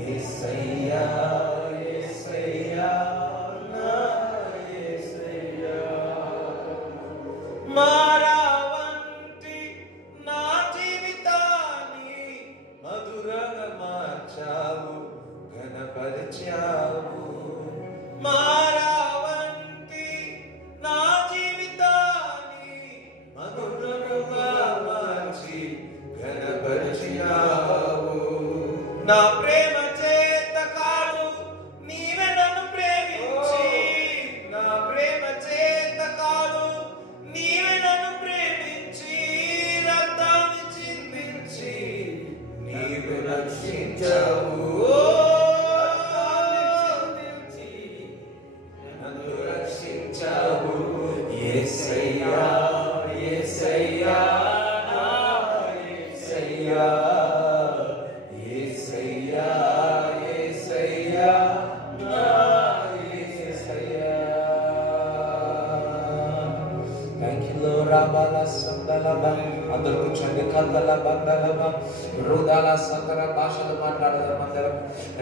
యేసయ్యా యేసయ్యా నా యేసయ్యా మారావంటి నా జీవితాన్ని మధురంగా మార్చావు ఘనపరిచావు మారావంటి నా జీవితాన్ని మధురంగా మార్చి ఘనపరిచావు నా ప్రేమ చేత కాదు నీవే నన్ను ప్రేమించి నా ప్రేమ చేత కాదు నీవే నన్ను ప్రేమించి రక్తాన్ని చిందించి నీవే రక్షించావు నన్ను రక్షించావు యేసయ్యా యేసయ్యా నా యేసయ్యా యేసయ్యా యేసయ్యా నా యేసయ్యా థాంక్ యూ లార్డ్ రాబాల సందలబ అందరూ కూర్చోండి కదల బందలబ రుదాల సందర భాషలు మాట్లాడదాం అందరం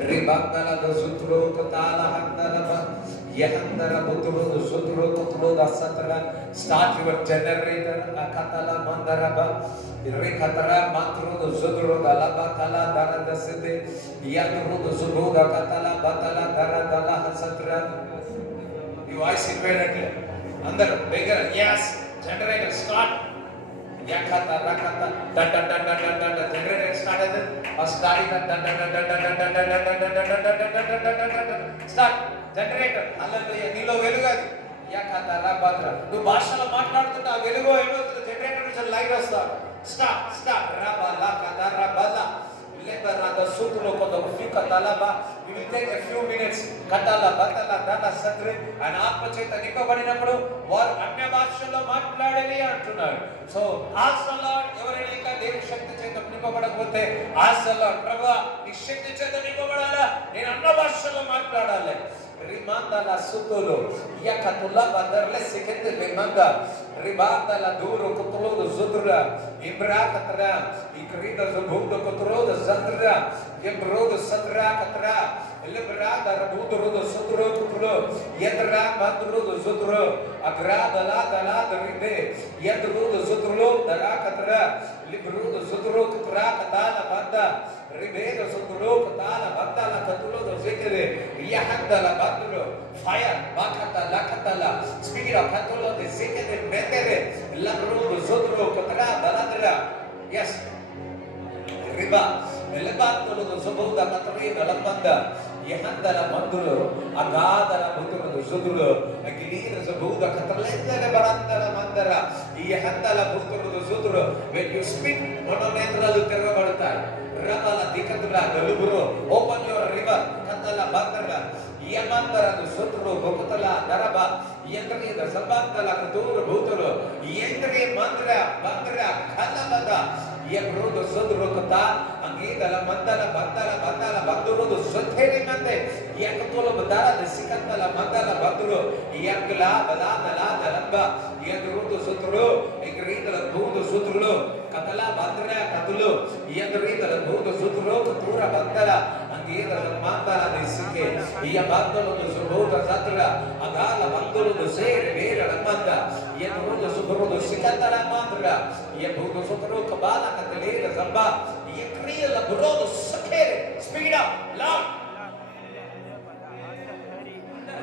రిబందల జుత్రు కతాల హందలబ యహందర బుతురు జుత్రు కుతురు దసతర స్టార్ట్ యువర్ జనరేటర్ కతల మందరబ రి కతర మంత్రు జుత్రు దలబ కల దర దసతే యత్రు జుత్రు కతల బతల దర దల హసత్ర ఈ వాయిస్ ఇన్వేడెడ్ అందరూ beggar yes generator start yakata rakata dad dad dad dad dad dad generator started starting dad dad dad dad dad dad dad start generator hallelujah నీలో వెలుగది yakata rabatra నువ్వు భాషలో మాట్లాడుతుంటే ఆ వెలుగు ఏమవుతుంది జనరేటర్ నుంచి లైట్ వస్తుంది start start rabala kata rabala lebarada sutro kodo fika talaba you will take a few minutes katala batala dana satre and ఆత్మ చేత నింపబడినప్పుడు వారు అన్య భాషల్లో మాట్లాడాలి అంటున్నారు సో ఆసలా ఎవరైనా ఇంకా దేవుని శక్తి చేత నింపబడకపోతే ఆసలా ప్రభువా నీ శక్తి చేత నింపబడాలా నేను అన్య భాషల్లో మాట్లాడాలి rimandala sutolo yakatula badarle sekete lemanda ribandala duro kutlo zudra ibra katra ikrida zubudo kutlo zandra yebro sadra katra lebra darbudo sutro kutlo yedra madro zudro agra dala dala dride yedro zudro dara katra libro zudro katra katala banda ribedo zudro katala bandala kutlo zekere yahandala badro fire bakata lakatala speed of kutlo de zekere betere labro zudro katra dala yes riba lebatolo zubuda katra dalapanda yahandala mandro agadala butro zudro agilira zubuda katralendala barandala mandara yahandala butro zudro when you speak monometralu tervabadutayi rabala dikatula galubro open your river katala bandara yamandara zudro bokutala daraba yendri zabandala katur butro yendri mandra bandra kalabada yebro zudro kata angidala mandala bandala bandala banduro zuthere mande yakutolo badara desikantala mandala banduro yakla bala bala dalamba yendro zudro egridala budo zudro katala bandra katulo yendridala budo zudro katura bandala angidala mandala desike yabandolo zudro zatra agala bandolo zere vera manda yendro zudro sikantala mandra yebudo zudro kabala katale zamba yekriya la burodo sakere speed up loud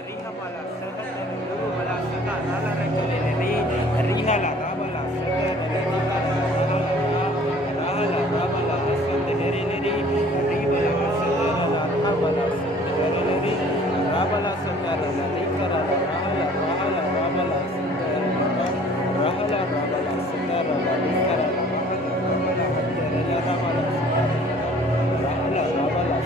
rihamala sakata bala sakata nala rakale rihala rabala sakata rahala rabala sakata ribala sakata rabala sakata rabala sakata rikara rahala rahala rabala sakata rahala rabala sakata rikara rabala rabala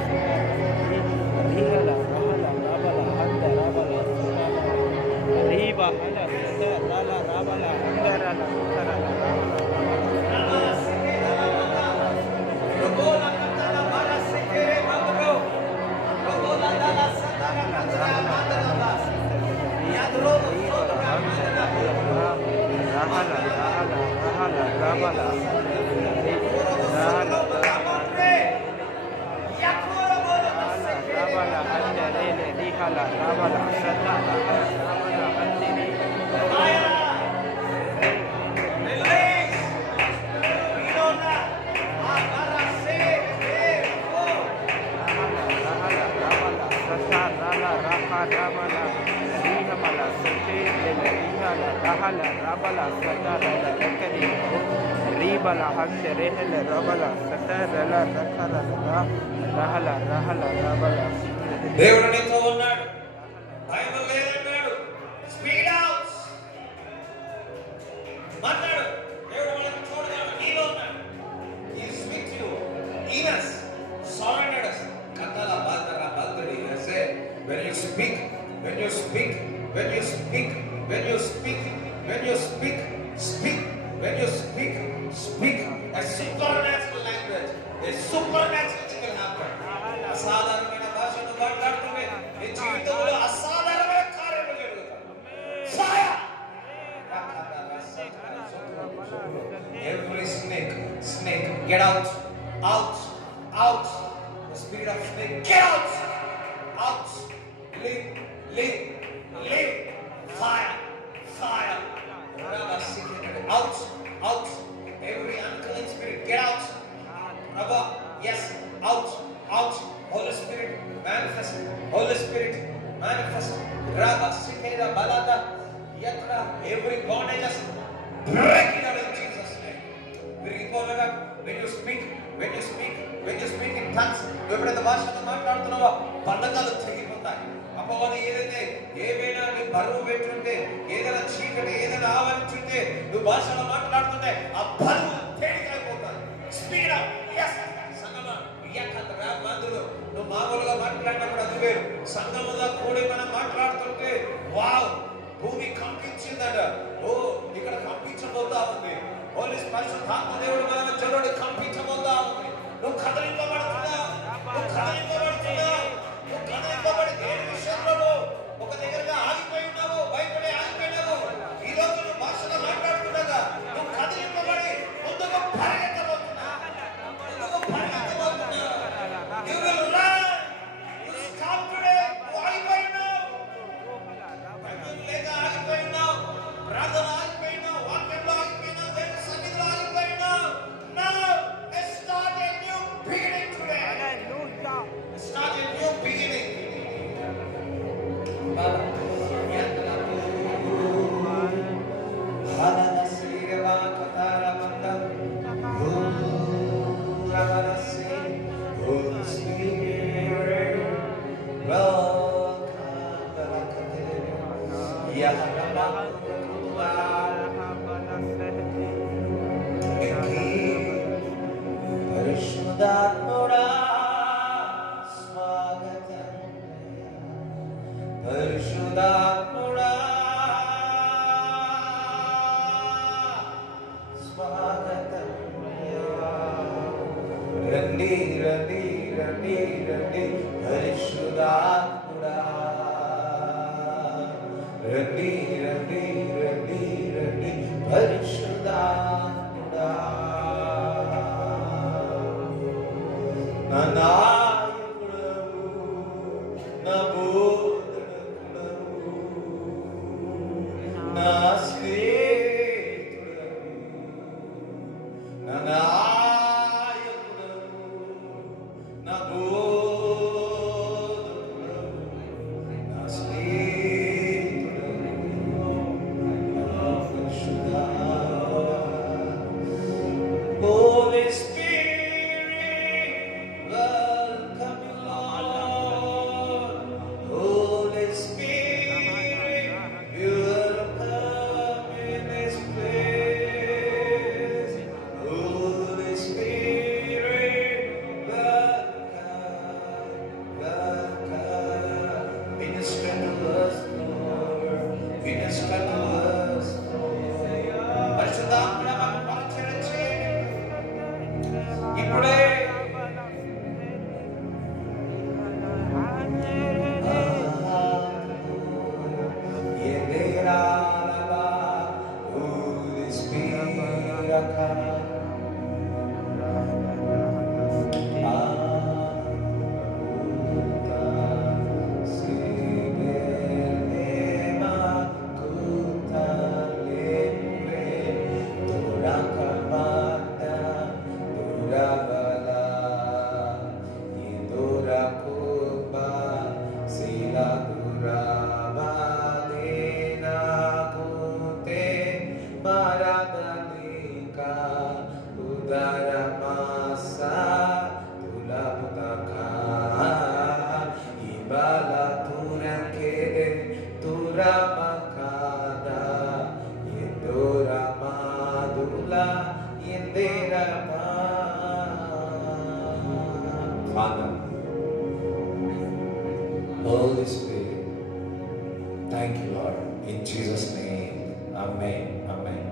rihala rabala shata rahala rabala handiri Release. Milona. Agara se. rahala rahala rabala shata rala raka rabala rihamala sate lele rihala rahala rabala shata rala rakari ribala hande rehele rabala shata rala rakara rahala rahala rabala దేవుడు నీతో ఉన్నాడు. భయం లేదన్నాడు. Speed out. మాట్లాడు. దేవుడు మనకు తోడుగా నీలో ఉన్నాడు. He is with you. In us. Surrounded us. కథల బాధర బాధడి say when you speak, when you speak, when you speak, when you speak, when you speak, speak, when you speak, speak a supernatural language. A supernatural thing will happen. అసాధారణమైన భాషను మాట్లాడుతుంటే నీ జీవితంలో అసాధారణమైన కార్యములు జరుగుతాయి. Fire! Every snake, get out, out, out. The spirit of snake, get out, out. Leave, leave, leave. Fire, fire. Out, out. Every unclean spirit, get out. Abba, yes, out, out. Holy Spirit, manifest. Holy Spirit, manifest. Rabba, Sikera, Balada, Yatra, every bondages, break it out in Jesus' name. We recall it up when you speak, when you speak, when you speak in tongues. నువ్వు ఎప్పుడైతే భాషతో మాట్లాడుతున్నావో బంధకాలు తెగిపోతాయి. అపవాది ఏదైతే ఏమైనా నీ బరువు పెట్టుంటే, ఏదైనా చీకటి ఏదైనా ఆవరించుంటే, నువ్వు భాషలో మాట్లాడుతుంటే ఆ బరువు తేలికైపోతాయి. Speed up. yes సంగమా యకత్ర మందులు నువ్వు మామూలుగా మాట్లాడినప్పుడు అది వేరు. సంగములో కూడి మనం మాట్లాడుతుంటే వావ్ భూమి కంపించిందట. ఓ ఇక్కడ కంపించబోతా ఉంది. పోలీస్ పరిశుద్ధాత్మ దేవుడు మన జనుడు కంపించబోతా ఉంది. నువ్వు కదలింపబడుతున్నావు. నువ్వు కదలింపబడుతున్నావు. నువ్వు కదలింపబడి దేని విషయంలో ఒక దగ్గరగా ఆగిపోయి ఉన్నావు, భయపడి ఆగిపోయినావు. ఈ రోజు నువ్వు భాషలో మాట్లాడుతుండగా నువ్వు కదిలింపబడి ముందుకు పరిగెత్తబోతున్నావు. ముందుకు పరిగెత్తబోతున్నావు. You will run. You stop today. నువ్వు ఆగిపోయి ఉన్నావు. లేక ఆగిపోయి ఉన్నావు. ప్రార్థన ఆగిపోయి ఉన్నావు. వాక్యంలో ఆగిపోయి ఉన్నావు. దేవుని సన్నిధిలో ఆగిపోయి ఉన్నావు. Now let's start a new beginning today. hallelujah Start a new beginning. పరిశుద్ధాత్ముడా స్వాగతం. పరిశుద్ధాత్ముడా స్వాగతం. రండి రండి రండి రండి పరిశుద్ధాత్ముడా. రండి రండి రండి రండి పరిశుద్ధాత్ముడా. నా నాయకుడవు, నా బోధకుడవు, నా స్నేహితుడవు, నా నాయకుడవు, నా బోధకుడవు, Holy Spirit. Thank you, Lord. In Jesus' name. Amen. Amen.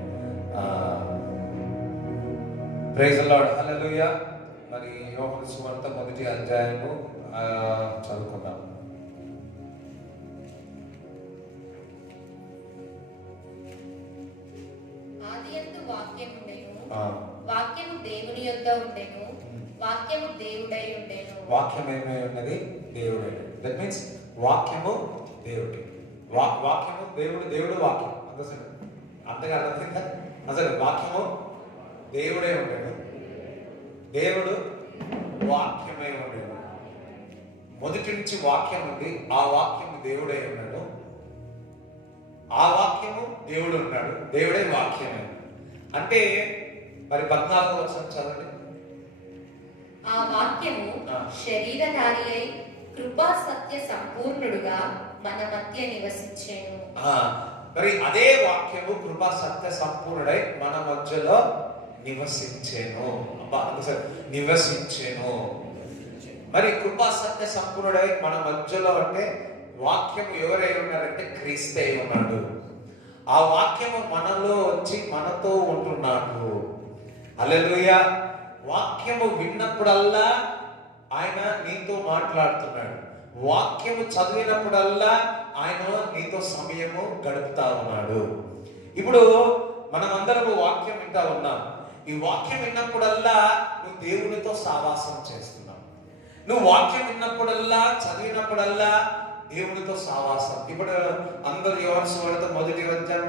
Praise the Lord. Hallelujah. మరి యోహాను సువార్త 1వ అధ్యాయము చదువుకుందాం. ఆదియందు వాక్యము ఉండెను, వాక్యము దేవుని యొద్ద ఉండెను, వాక్యము దేవుడై ఉండెను. వాక్యం ఏమై ఉన్నది? దేవుడై. దట్ మీన్స్ వాక్యము దేవుడి. వాక్యము దేవుడు, దేవుడు వాక్యం. అంతగా అర్థమైందా? అసలు వాక్యము దేవుడే ఉండేను, దేవుడు వాక్యమై ఉండేను. మొదటి నుంచి వాక్యం ఉంది, ఆ వాక్యము దేవుడై ఉన్నాడు, ఆ వాక్యము దేవుడు ఉన్నాడు, దేవుడే వాక్యమే. అంటే మరి 14వ వచనం చదవండి. ఆ వాక్యము శరీరధారి అయి కృపా సత్య సంపూర్ణుడుగా మన మధ్య నివసించెను. మరి అదే వాక్యము కృపా సత్య సంపూర్ణుడై మన మధ్యలో నివసించెను. నివసించెను. మరి కృపా సత్య సంపూర్ణుడై మన మధ్యలో అంటే వాక్యము ఎవరై ఉన్నారంటే క్రీస్తు అయి ఉన్నాడు. ఆ వాక్యము మనలో వచ్చి మనతో ఉంటున్నాడు. హల్లెలూయా. వాక్యము విన్నప్పుడల్లా ఆయన నీతో మాట్లాడుతున్నాడు. వాక్యము చదివినప్పుడల్లా ఆయన నీతో సమయము గడుపుతా ఉన్నాడు. ఇప్పుడు మనం అందరము వాక్యం వింటా ఉన్నాం. ఈ వాక్యం విన్నప్పుడల్లా నువ్వు దేవునితో సావాసం చేస్తున్నావు. నువ్వు వాక్యం విన్నప్పుడల్లా, చదివినప్పుడల్లా దేవునితో సావాసం. ఇప్పుడు అందరూ యోహాను సువార్త 1వ అధ్యాయం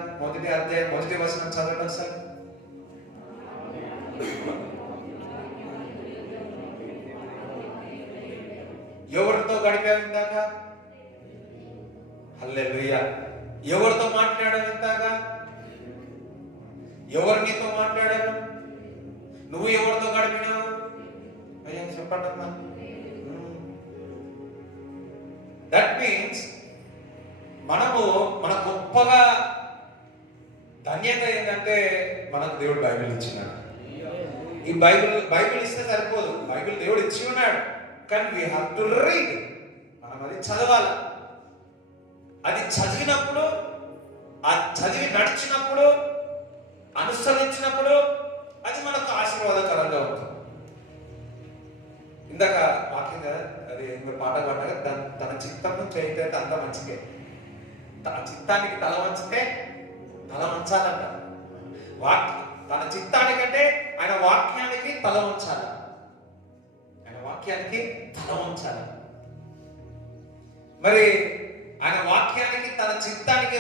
1వ వచనం చదవండి సార్. ఎవరితో గడిపావు ఇందాక? హల్లెలూయా. ఎవరితో మాట్లాడావు ఇందాక? ఎవరు నీతో మాట్లాడారు? నువ్వు ఎవరితో గడిపినావు? అయ్యా చెప్పండి అమ్మా. దట్ మీన్స్ మనము మన గొప్పగా ధన్యత ఏంటంటే మనకు దేవుడు బైబిల్ ఇచ్చినాడు. ఈ బైబిల్ ఇస్తే సరిపోదు, బైబిల్ దేవుడు ఇచ్చి ఉన్నాడు, కానీ వీ హ్యావ్ టు రీడ్. మనం అది చదవాలి. అది చదివినప్పుడు, ఆ చదివి నడిచినప్పుడు, అనుసరించినప్పుడు అది మనకు ఆశీర్వాదకరంగా ఉంటుంది. ఇందాక వాక్యం కదా, అది పాట పాడగా తన చిత్తము చేయితే అంత మంచిదే, తన చిత్తానికి తల వంచితే తల వంచాలంట. తన చిత్తానికంటే ఆయన వాక్యానికి తల వంచాలి. వాక్యానికి తల వంచాలి. మరి ఆయన వాక్యానికి తన చిత్తానికి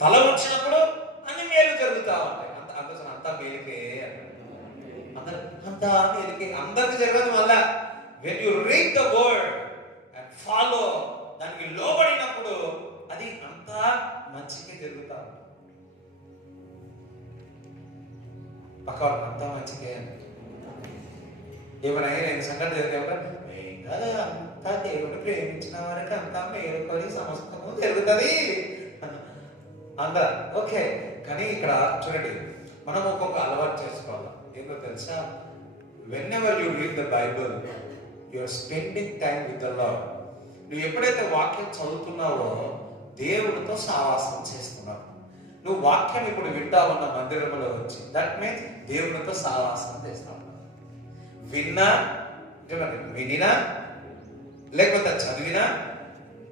తల వంచినప్పుడు అన్ని మేలు జరుగుతా ఉంటాయి. అంతా మేలుకే, అంతా మేలుకే. అందరికి జరగదు. మళ్ళా when you read the word and follow, దానికి లోబడినప్పుడు అది అంతా మంచిగా జరుగుతా ఉంటుంది. పక్కవాడు అంతా మంచిగా ఏమైనా నేను సంగతి జరిగే అంతా దేవుడు ప్రేమించిన వారికి అంతా మేలుకొని సమస్తము జరుగుతుంది అందరు ఓకే. కానీ ఇక్కడ చూడండి, మనం ఒక్కొక్క అలవాటు చేసుకోవాలి. ఏంటో తెలుసా? whenever you read the Bible, you are spending time with the Lord. నువ్వు ఎప్పుడైతే వాక్యం చదువుతున్నావో దేవుడితో సావాసం చేస్తున్నావు. నువ్వు వాక్యం ఇప్పుడు వింటా ఉన్న మందిరంలో వచ్చి, దట్ మీన్స్ దేవుడితో సావాసం చేస్తావు. వినినా లేకపోతే చదివినా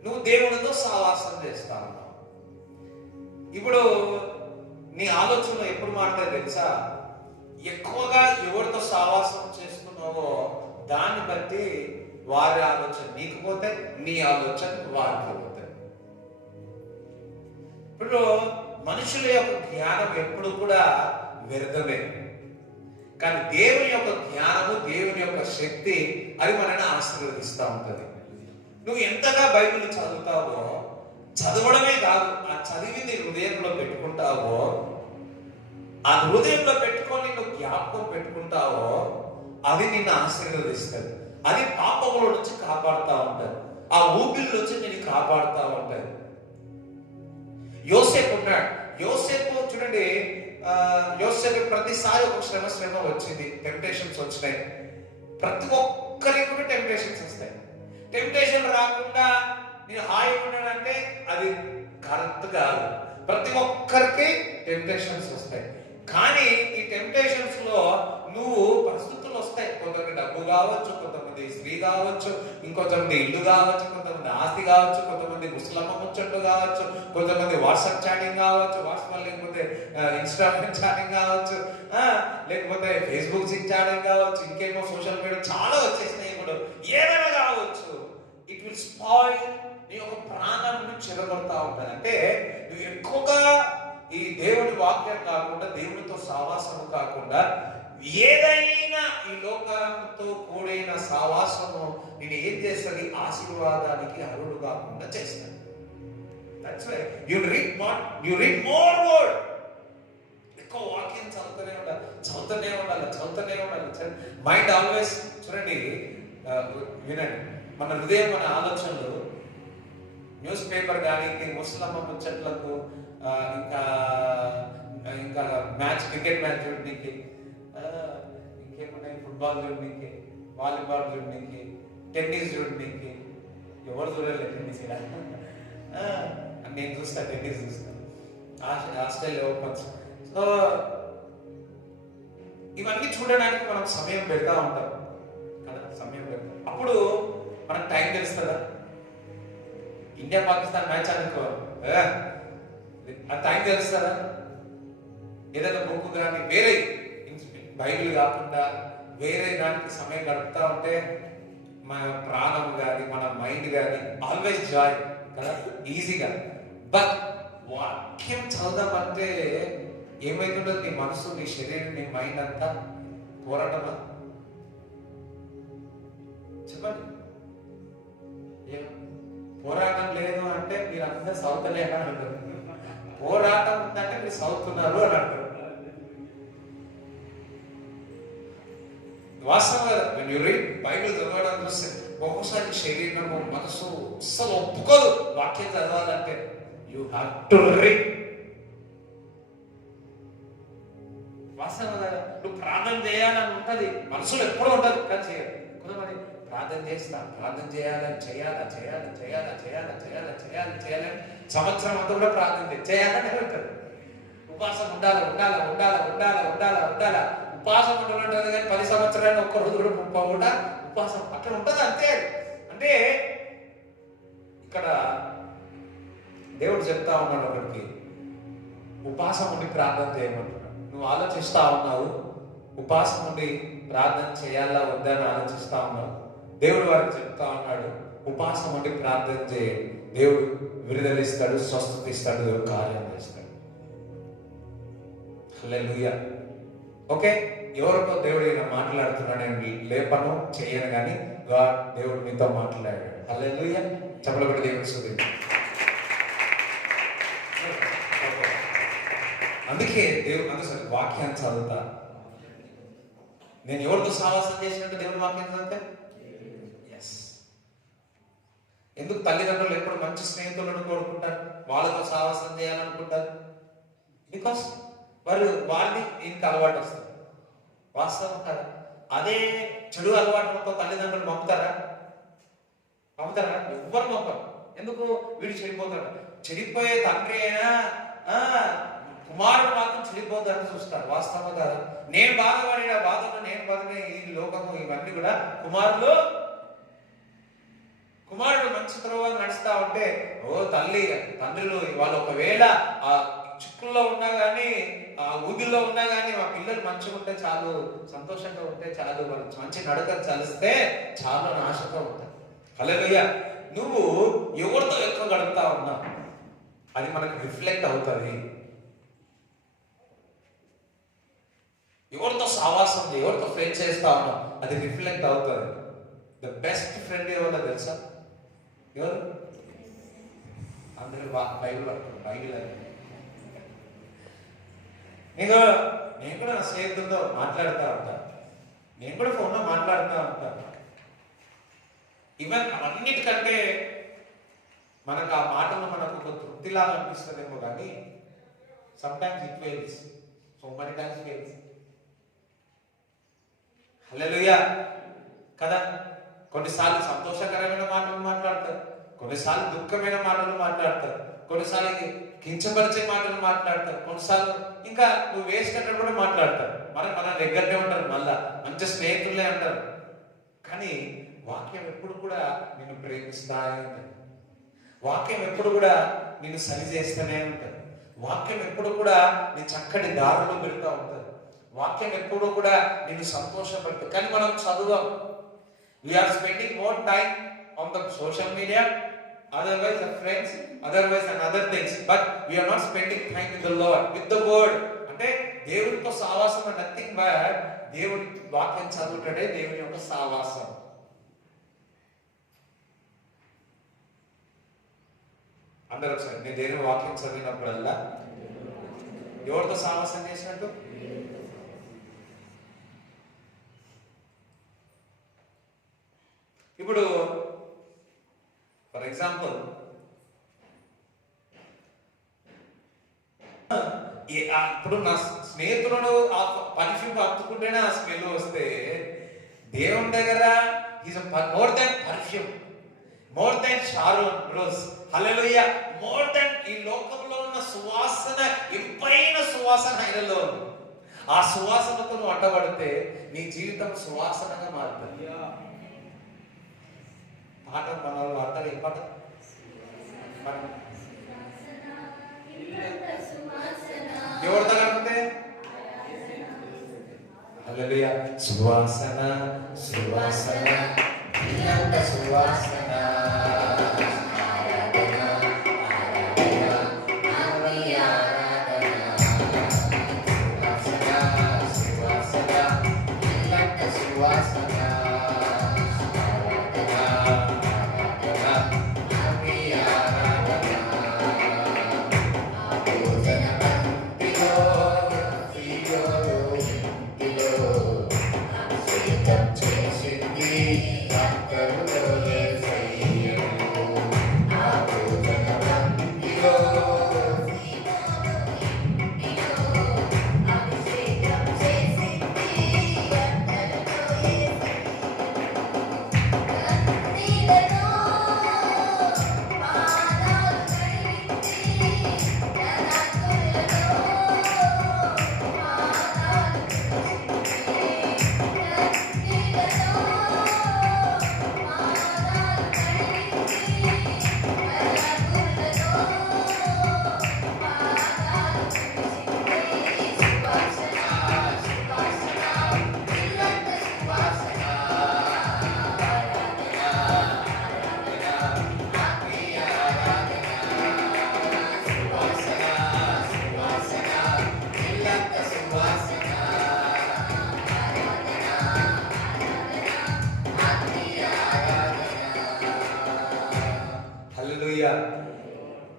నువ్వు దేవుడితో సావాసం చేస్తా ఉన్నావు. ఇప్పుడు నీ ఆలోచనలు ఎప్పుడు మారుతాయి తెలుసా? ఎక్కువగా ఎవరితో సావాసం చేస్తున్నావో దాన్ని బట్టి వారి ఆలోచన నీకు పోతాయి, నీ ఆలోచన వారికి పోతాయి. ఇప్పుడు మనుషుల యొక్క జ్ఞానం ఎప్పుడు కూడా వ్యర్థమే, కానీ దేవుని యొక్క జ్ఞానము, దేవుని యొక్క శక్తి అది మనల్ని ఆశీర్వదిస్తూ ఉంటుంది. నువ్వు ఎంతగా బైబిల్ చదువుతావో, చదవడమే కాదు, ఆ చదివింది హృదయంలో పెట్టుకుంటావో, ఆ హృదయంలో పెట్టుకొని నువ్వు జ్ఞాపకం పెట్టుకుంటావో, అది నిన్ను ఆశీర్వదిస్తుంది. అది పాపముల నుంచి కాపాడుతూ ఉంటుంది, ఆ ఊపిరి నుంచి నేను కాపాడుతూ ఉంటుంది. యోసేపు ఉన్నాడు. యోసేపు చూడండి, యోసేపు ప్రతిసారి ఒక శ్రమ వచ్చింది, టెంప్టేషన్స్ వచ్చినాయి. ప్రతి ఒక్కరికి కూడా టెంప్టేషన్స్ వస్తాయి. టెంప్టేషన్ రాకుండా నేను హాయిగా ఉన్నానంటే అది కరెక్ట్ కాదు. ప్రతి ఒక్కరికి టెంప్టేషన్స్ వస్తాయి. కానీ ఈ టెంప్టేషన్స్ లో నువ్వు పరిస్థితులు వస్తాయి. కొంతమంది డబ్బు కావచ్చు, కొంతమంది స్త్రీ కావచ్చు, ఇంకొంతమంది ఇల్లు కావచ్చు, కొంతమంది ఆస్తి కావచ్చు, కొంతమంది ముసలమ్మ ముచ్చట్లు కావచ్చు, కొంతమంది వాట్సాప్ చాటింగ్ కావచ్చు, వాట్సాప్ లేకపోతే ఇన్స్టాగ్రామ్ చాటింగ్ కావచ్చు, లేకపోతే ఫేస్బుక్ చాటింగ్ కావచ్చు, ఇంకేమో సోషల్ మీడియా చాలా వచ్చేసినాయి ఇప్పుడు. ఏదైనా కావచ్చు, ఇట్ విల్ స్పాయిల్ నీ యొక్క ప్రాణాన్ని చెరగొడతా ఉంటుంది. అంటే నువ్వు ఎక్కువగా ఈ దేవుని వాక్యం కాకుండా, దేవునితో సావాసము కాకుండా, ఏదైనా ఈ లోకంతో కూడిన సావాసము నేను ఏం చేస్తుంది, ఆశీర్వాదానికి అర్హుడు కాకుండా చేస్తాను. That's why you read more word. ఎక్కువ వాక్యం చదువుతూనే ఉండాలి. మైండ్ ఆల్వేస్ చూడండి, వినండి, మన హృదయం, మన ఆలోచనలు న్యూస్ పేపర్ కానీ, ముసలమ్మ ముచ్చట్లకు, ఇంకా మ్యాచ్, క్రికెట్ మ్యాచ్ చూడడానికి, ఇంకేమున్నాయి, ఫుట్బాల్ చూడడానికి, వాలీబాల్ చూడడానికి, టెన్నిస్ చూడడానికి. ఎవరు చూడలేదు టెన్నిస్ ఇలా. నేను చూస్తాను, టెన్నిస్ చూస్తాను, ఆస్ట్రేలియా ఓపెన్స్. సో ఇవన్నీ చూడడానికి మనం సమయం పెడతా ఉంటాం కదా, సమయం పెడతాం. అప్పుడు మనకు టైం తెలుస్తుందా? ఇండియా పాకిస్తాన్ మ్యాచ్ అనుకో, ఆ టైం తెలుస్తుందా? ఏదైనా బుక్ కానీ, వేరే బైబిల్ కాకుండా వేరే దానికి సమయం గడుపుతా ఉంటే మన ప్రాణం కానీ, మన మైండ్ కానీ ఆల్వేస్ జాయ్ కదా, ఈజీగా. బట్ వాక్యం చదవమంటే ఏమైతుందో, నీ మనసు, నీ శరీరం, నీ మైండ్ అంతా పోరాటమా? చెప్పండి. పోరాటం లేదు అంటే మీరు అందరూ సౌతలేక అని అంటారు. పోరాటం ఉందంటే మీరు సౌతున్నారు అని అంటారు. వాస్తవం కదా. when you read బైబిల్ చదవడం చూస్తే ఒక్కోసారి శరీరము, మనసు అస్సలు ఒప్పుకోదు వాక్యం చదవాలంటే. You have to read. వాస్తవం కదా. నువ్వు ప్రార్థన చేయాలని ఉంటది, మనసులో ఎప్పుడూ ఉంటది, కానీ చేయదు. కొంతమంది ప్రార్థన చేయాలని సంవత్సరం అంతా కూడా ప్రార్థన చేయాలని ఉంటారు. ఉపవాసం ఉండాలి. ఉపవాసం ఉండాలంటే కానీ 10 సంవత్సరాలు ఒక్క రోజు కూడా కూడా ఉపవాసం అట్లా ఉంటుంది అంతే. అంటే ఇక్కడ దేవుడు చెప్తా ఉన్నాడు ఒకరికి, ఉపవాసం ఉండి ప్రార్థన చేయమంటున్నాడు. నువ్వు ఆలోచిస్తా ఉన్నావు, ఉపవాసం ఉండి ప్రార్థన చేయాలా వద్దా అని ఆలోచిస్తా ఉన్నావు. దేవుడు వారికి చెప్తా ఉన్నాడు, ఉపవాసం ఉండి ప్రార్థన చేయ, దేవుడు విడుదలిస్తాడు, స్వస్థత ఇస్తాడు, దేవుడు కార్యం చేస్తాడు. హల్లెలూయా. ఓకే, ఎవరితో దేవుడు ఇలా మాట్లాడుతున్నాడు, నేను లేపను చేయను, కానీ దేవుడు మీతో మాట్లాడాడు. హల్లెలూయా. చెప్పలు కూడా దేవుడు స్తుతించు. అందుకే దేవుడు అందుకు వాక్యాన్ని చదువుతా. నేను ఎవరితో సావాసం చేసినట్టు దేవుడు వాక్యం చదివితే, ఎందుకు తల్లిదండ్రులు ఎప్పుడు మంచి స్నేహితులను కోరుకుంటారు, వాళ్ళతో సావాసం చేయాలనుకుంటారు? బికాస్ వాళ్ళని దీనికి అలవాటు వస్తుంది. వాస్తవం కదా. అదే చెడు అలవాటులతో తల్లిదండ్రులు పంపుతారా? ఎవ్వరు పంపరు. ఎందుకు? వీడు చెడిపోతాడు. చెడిపోయే తండ్రి అయినా కుమారుడు మాత్రం చెడిపోతాడని చూస్తారు. వాస్తవం కాదు. నేను బాధపడిన బాధలు, నేను బతికే ఈ లోకము, ఇవన్నీ కూడా కుమారుడు మంచి త్రోవ నడుస్తా ఉంటే, తండ్రులు వాళ్ళు ఒకవేళ ఆ చిక్కుల్లో ఉన్నా కానీ, ఆ ఊబిలో ఉన్నా కానీ, మా పిల్లలు మంచిగా ఉంటే చాలు, సంతోషంగా ఉంటే చాలు, వాళ్ళు మంచి నడక చలిస్తే చాలా ఆశతో ఉంటారు. హల్లెలూయా. నువ్వు ఎవరితో ఎక్కువ గడుపుతా ఉన్నా అది మనకు రిఫ్లెక్ట్ అవుతుంది. ఎవరితో సావాసం, ఎవరితో ఫ్రెండ్ చేస్తా ఉన్నా అది రిఫ్లెక్ట్ అవుతుంది. ద బెస్ట్ ఫ్రెండ్ ఎవరో తెలుసా? ఎవరు? అందరూ బైబిల్ అని. నేను కూడా నా స్నేహితులతో మాట్లాడుతూ ఉంటాను. నేను కూడా ఫోన్లో మాట్లాడుతూ ఉంటాను. ఈవెన్ అవన్నిటికంటే మనకు ఆ మాటలు మనకు ఒక తృప్తిలాగా అనిపిస్తుందేమో కానీ sometimes it fails, so many times fails. Hallelujah కదా. కొన్నిసార్లు సంతోషకరమైన మాటలు మాట్లాడతారు, కొన్నిసార్లు దుఃఖమైన మాటలు మాట్లాడతారు, కొన్నిసార్లు కించపరిచే మాటలు మాట్లాడతారు, కొన్నిసార్లు ఇంకా నువ్వు వేస్ట్ అంటే కూడా మాట్లాడతారు. మన దగ్గరనే ఉంటారు, మళ్ళా మంచి స్నేహితులే అంటారు. కానీ వాక్యం ఎప్పుడు కూడా నిన్ను ప్రేమిస్తా ఉంటుంది. వాక్యం ఎప్పుడు కూడా నిన్ను సరి చేస్తూనే ఉంటుంది. వాక్యం ఎప్పుడు కూడా నీ చక్కటి దారిలో పెడతా ఉంటుంది. వాక్యం ఎప్పుడు కూడా నిన్ను సంతోషపడుతుంది. కానీ మనం చదువు, we are spending more time on the social media, otherwise the friends, otherwise and other things, but we are not spending time with the Lord, with the word. అంటే దేవునితో సావాసం నథింగ్ బట్ దేవుని వాక్యం చదువుటడే దేవుని యొక్క సావాసం. అందరూ ఒకసారి, నేను దేవుని వాక్యం చదివినప్పుడల్లా ఎవరితో సావాసం చేసినట్టు? ఇప్పుడు ఫర్ ఎగ్జాంపుల్ ఇప్పుడు నా స్నేహితులను ఆ పర్ఫ్యూమ్ అత్తుకుంటేనే ఆ స్మెల్ వస్తే, దేవుని దగ్గర is more than perfume, more than Sharon rose, hallelujah, more than ఈ లోకంలో ఉన్న సువాసన, ఇంపైన సువాసన ఆయనలో ఉంది. ఆ సువాసనతో నువ్వు అడ్డపడితే నీ జీవితం సువాసనగా మారుతుంది. పాట మన వాళ్ళు పాడతారు. ఏ పాట? ఎవరి దగ్గర ఉంటే హల్లెలూయా, సువాసన సువాసన సువాసన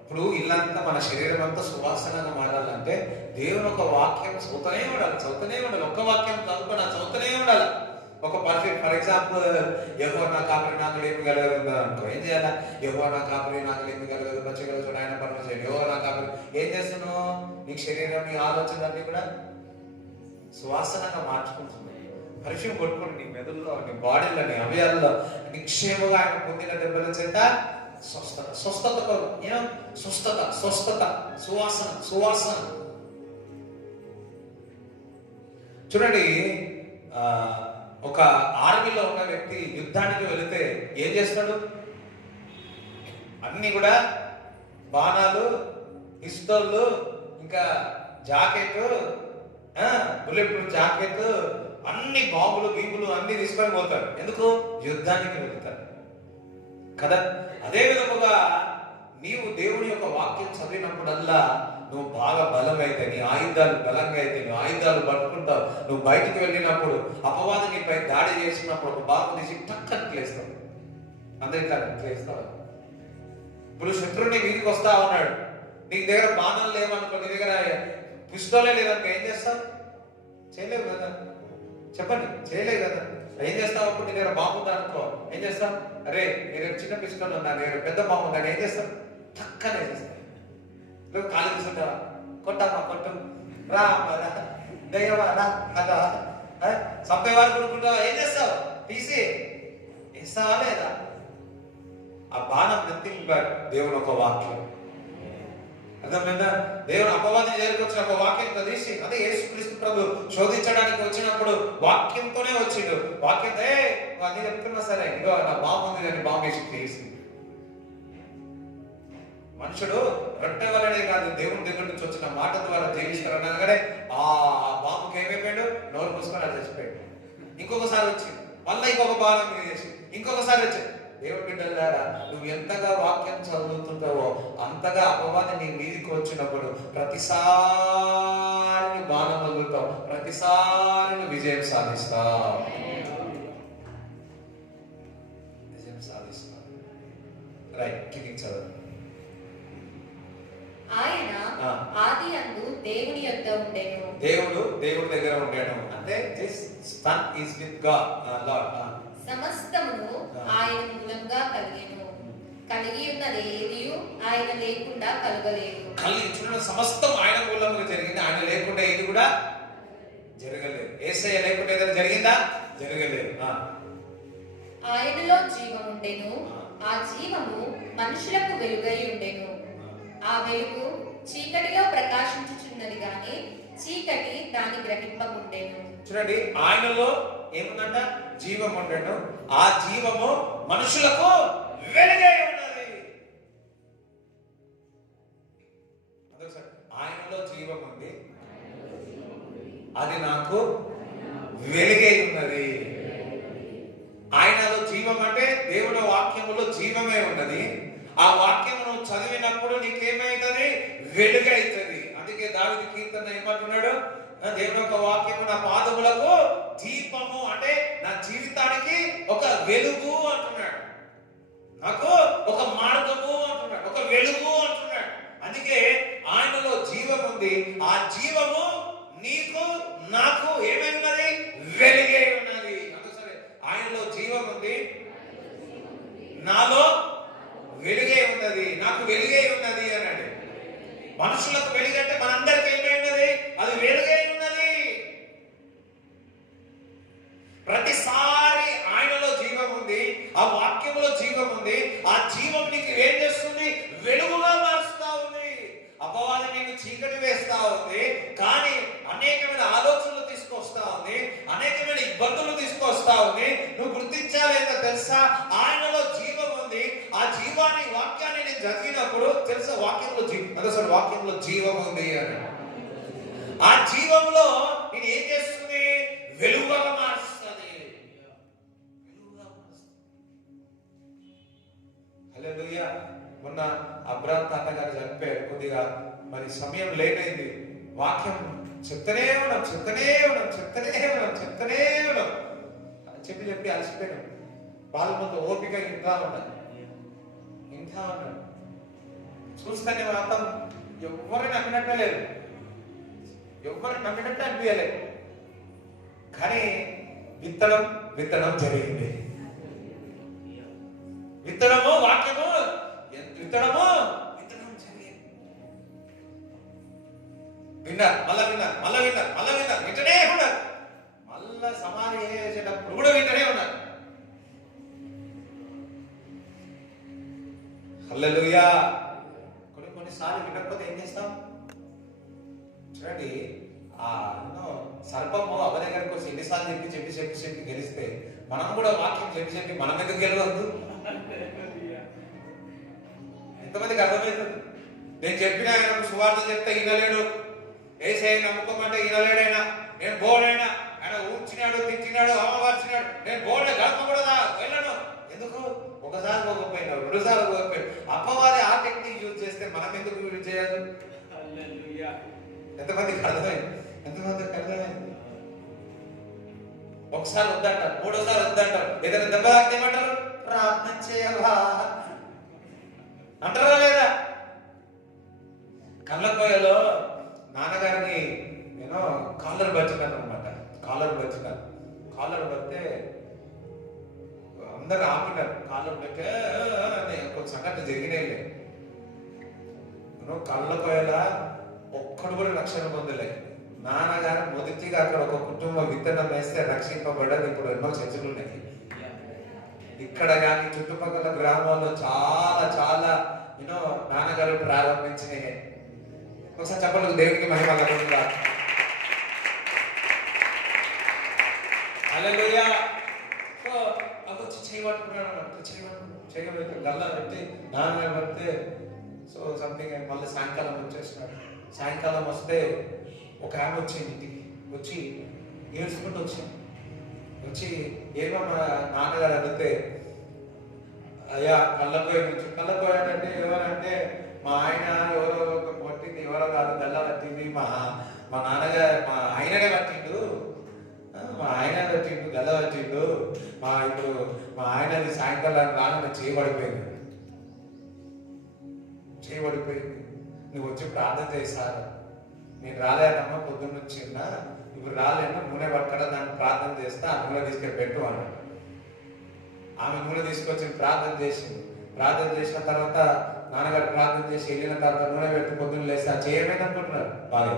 ఇప్పుడు ఇల్లంతా మన శరీరం అంతా సువాసనగా మారాలంటే దేవుని ఒక వాక్యం చదువుతూనే ఉండాలి. ఒక్క వాక్యం చదువుకున్నా చదువుతూనే ఉండాలి. ఒక పర్ఫెక్ట్, ఫర్ ఎగ్జాంపుల్, యెహోవా నా కాపరి నాకు లేమి కలగదు అనుకో, ఏం చేయాలా? యెహోవా నా కాపరి నాకు లేమి కలగదు, పచ్చగలచోట ఆయన పరమేశ్వరుడు, యెహోవా నా కాపరి. ఏం చేస్తున్నావు? నీ శరీరం, నీ ఆలోచనలన్నీ కూడా సువాసనగా మార్చుకుంటుంది. పర్ఫ్యూమ్ కొట్టుకుని నీ మెదడులో, నీ బాడీలో, నీ అవయాల్లో నిక్షేమగా ఆయన పొందిన దెబ్బల చేత స్వస్థత సువాసన. చూడండి, ఒక ఆర్మీలో ఉన్న వ్యక్తి యుద్ధానికి వెళితే ఏం చేస్తాడు? అన్ని కూడా బాణాలు, పిస్తోళ్ళు, ఇంకా జాకెట్, బుల్లెట్ ప్రూఫ్ జాకెట్, అన్ని బాంబులు గీపులు అన్ని తీసుకొని పోతారు. ఎందుకు? యుద్ధానికి వెళ్తారు కదా. అదే విధముగా నీవు దేవుని యొక్క వాక్యం చదివినప్పుడల్లా నువ్వు బాగా బలమైతే, నీ ఆయుధాలు బలంగా అయితే, నువ్వు ఆయుధాలు పట్టుకుంటావు. నువ్వు బయటికి వెళ్ళినప్పుడు అపవాదం నీపై దాడి చేసినప్పుడు ఒక బాబు తీసి టక్కని క్లేస్తావు. అందరికీ క్లేస్తావు. ఇప్పుడు శత్రువుని వీధికి వస్తా ఉన్నాడు, నీ దగ్గర బాణాలు లేవనుకో, నీ దగ్గర పిస్తోలే లేదనుకో, ఏం చేస్తావు? చేయలేవు కదా. చెప్పండి, చేయలేవు కదా. ఏం చేస్తావు? అప్పుడు నీ దగ్గర బాంబు ఉందా అనుకో, ఏం చేస్తావు? అరే నీ దగ్గర చిన్న పిస్తోల్ ఉందా, నీ దగ్గర పెద్ద బాంబు ఉందా, ఏం చేస్తావు? టక్కనే చేస్తావు. కాలు తీసుకుంటావా? కొట్టమ్మా, కొట్టు, రా దయ్యమా రా, అదా సంపే వారు కొనుక్కుంటావా? ఏం చేస్తావు? తీసి ఇస్తావా లేదా? ఆ బాణం నథింగ్ బట్ దేవుని ఒక వాక్యం. అర్థమైందా? దేవుని అపవాది చేరుకొచ్చిన ఒక వాక్యంతో తీసి, అదే యేసుక్రీస్తు ప్రభు శోధించడానికి వచ్చినప్పుడు వాక్యంతోనే వచ్చిండు. వాక్యంతో అన్ని చెప్తున్నా సరే, ఇగో నా బాంబు ఉంది కానీ బాంబు వేసి తీసి. మనుషుడు రొట్టె వల్లనే కాదు దేవుని దగ్గర నుంచి వచ్చిన మాట ద్వారా జీవిస్తారు అనగానే ఆ బాంబుకి ఏమైపోయాడు? నోరు మూసుకొని అది చచ్చిపోయాడు. ఇంకొకసారి వచ్చింది, మళ్ళీ ఇంకొక బాణం చేసి, ఇంకొకసారి వచ్చింది. దేవుడి బిడ్డలారా, నువ్వు ఎంతగా వాక్యం చదువుతుంటావో అంతగా అపవాది నీ మీదికి వచ్చినప్పుడు ప్రతిసారి బాణం వదులుతావు, ప్రతిసారి విజయం సాధిస్తావు. విజయం సాధిస్తావు. రైట్, కిందికి చదువు. ఆయన ఆది అందు దేవుని యొద్ద ఉండెను. దేవుడి దగ్గర ఉండేను అంటే this son is with God, Lord. సమస్తమును ఆయన మూలంగా కలిగెను. కలిగి ఉన్నది ఏదియు ఆయన లేకుండా కలగలేదు. చూడండి, సమస్తం ఆయన మూలంగా జరిగింది, ఆయన లేకుండా ఏది కూడా జరగలేదు. యేసయ్య లేకుండా ఏదైనా జరిగిందా? జరగలేదు. ఆయనలో జీవం ఉండెను, ఆ జీవము మనుషులకు వెలుగై ఉండెను. ఆ వెలుగు చీకటిలో ప్రకాశించుచున్నది గాని చీకటి దాని గ్రహింపకుండెను. చూడండి, ఆయనలో ఏముందంట? జీవం ఉండెను, ఆ జీవము మనుషులకు వెలుగై ఉన్నది. అదొకసారి, ఆయనలో జీవం ఉంది, అది నాకు వెలుగై ఉన్నది. ఆయనలో జీవం అంటే దేవుని వాక్యములో జీవమే ఉన్నది. ఆ వాక్యమును చదివినప్పుడు నీకేమైతుంది? వెలుగైతుంది. అందుకే దావీదు కీర్తన ఏమంటున్నాడు? దేవుని యొక్క వాక్యము నా పాదములకు దీపము, అంటే నా జీవితానికి ఒక వెలుగు అంటున్నాడు, నాకు ఒక మార్గము అంటున్నాడు, ఒక వెలుగు అంటున్నాడు. అందుకే ఆయనలో జీవం ఉంది, ఆ జీవము నీకు నాకు ఏమైనది? వెలుగై ఉన్నది. అందుసరే, ఆయనలో జీవం ఉంది, నాలో వెలుగే ఉన్నది, నాకు వెలుగే ఉన్నది అన్నాడు. మనుషులకు వెలుగంటే మనందరికీ ఏమైనది? అది వెలుగే ఉన్నది. ప్రతిసారి ఆయనలో జీవం ఉంది, ఆ వాక్యములో జీవం ఉంది, ఆ జీవం నీకు ఏం చేస్తుంది? వెలుగుగా మారుస్తా ఉంది. అపవాది నీకు చీకటి వేస్తా ఉంది, కానీ అనేకమైన ఆలోచనలు తీసుకొస్తా ఉంది, అనేకమైన ఇబ్బందులు తీసుకొస్తా ఉంది. నువ్వు గుర్తించాలేదో తెలుసా? ఆయనలో జీవం ఉంది. ఆ జీవాన్ని, వాక్యాన్ని నేను చదివినప్పుడు తెలుసా, వాక్యంలో అసలు వాక్యంలో జీవం ఉంది అని. ఆ జీవంలో నేను ఏం చేస్తుంది? వెలుగుగా మారుస్తుంది. హల్లెలూయా. మొన్న అబ్రామ్ తాత గారు చనిపోయారు. కొద్దిగా మరి సమయం లేట్ అయింది. వాక్యం చెప్తూనే ఉన్నాం చెప్పి అలసిపోయాను. వాళ్ళ ముందు ఓపిక ఇంకా ఉన్నాను. చూస్తానే మాత్రం ఎవరిని నమ్మినట్టే లేదు, ఎవరిని నమ్మినట్టే అనిపించలేదు. కానీ విత్తనం జరిగింది. విత్తనము వాక్యము, విత్తనం జరిగింది. విన్నారు, వింటనే ఉన్నారు. మళ్ళా సమాధి చేసేటప్పుడు కూడా వింటనే ఉన్నారు. హల్లెలూయా. కొన్నిసార్లు వినకపోతే ఏం చేస్తాం? చూడండి, ఆ సర్పము అవ దగ్గరకు వచ్చి ఎన్నిసార్లు చెప్పి గెలిస్తే మనం కూడా వాక్యం చెప్పి మనం ఎందుకు గెలవద్దు? ఎంతమందికి అర్థమవుతుంది? నేను చెప్పిన ఆయన సువార్త చెప్తే వినలేడు, యేసయ్య నమ్ముకోమంటే వినలేడైనా, నేను బోడైనా, ఆయన ఊడ్చినాడు, తిట్టినాడు, అవమార్చినాడు, నేను బోడే గడపకూడదా? వెళ్ళను. ఎందుకు? ఒకసారి పోకపోయినావు, రెండుసార్లు పోకపోయినా. అపవాది ఆ టెక్నిక్ యూజ్ చేస్తే మనం ఎందుకు యూజ్ చేయాలి? ఎంతమందికి అర్థమైంది? ఒకసారి వద్దంటారు, మూడోసారి వద్దంటారు. ఏదైనా దెబ్బ తాకితే ఏమంటారు? ప్రార్థన చేయవా అంటారా లేదా? కళ్ళకోయలో నాన్నగారిని నేను కాలర్ పట్టినాను అనమాట. కాలర్ పడితే అందరు ఆపినారు. కాలర్ పెట్టే కొంచెం సంగతి జరిగినాయి. కళ్ళకోయల ఒక్కడు కూడా రక్షణ పొందలే. నాన్నగారు మొదటిగా అక్కడ ఒక కుటుంబ విత్తనం వేస్తే రక్షింపబడ్డది. ఇప్పుడు ఎన్నో చర్చలు ఉన్నాయి. ఇక్కడ కానీ చుట్టుపక్కల గ్రామాల్లో చాలా చాలా యూనో నాన్నగారు ప్రారంభించినవి. ఒకసారి చెప్పలేదు, దేవునికి మహిమ కలుగుతుందా. హల్లెలూయా. సో అది వచ్చి చేయబట్టుకున్నాడు, చేయబట్టి గల్లా పెట్టి నాన్న పడితే సో సంథింగ్ మళ్ళీ సాయంకాలం వచ్చేసినాడు. సాయంకాలం వస్తే ఒక ఆమె వచ్చింది, ఇంటికి వచ్చి ఏడ్చుకుంటూ వచ్చి ఏమో మా నాన్నగారు అడిగితే, అయ్యా కళ్ళపోయాడంటే ఎవరంటే మా ఆయన ఎవరో కొట్టింది, ఎవరో కాదు గల్లా పట్టింది, మా నాన్నగారు మా ఆయననే పట్టిండు, మా ఆయన పట్టిండు, గల్ల పట్టిండు, ఇప్పుడు మా ఆయనది సాయంకాలం రాగానే చేయబడిపోయింది. నువ్వు వచ్చి ప్రార్థన చేశారు. నేను రాలేదమ్మా, పొద్దున్న నుంచి ఇప్పుడు రాలేను, నూనె పట్టుకడ దాన్ని ప్రార్థన చేస్తా, ఆ నూనె తీసుకొని పెట్టు అన్నాడు. ఆమె నూనె తీసుకొచ్చి ప్రార్థన చేసింది. ప్రార్థన చేసిన తర్వాత నాన్నగారు ప్రార్థన చేసి వెళ్ళిన తర్వాత నూనె పెట్టి పొద్దున్న లేస్తే ఆ చేయమేది అనుకుంటున్నారు బాగా.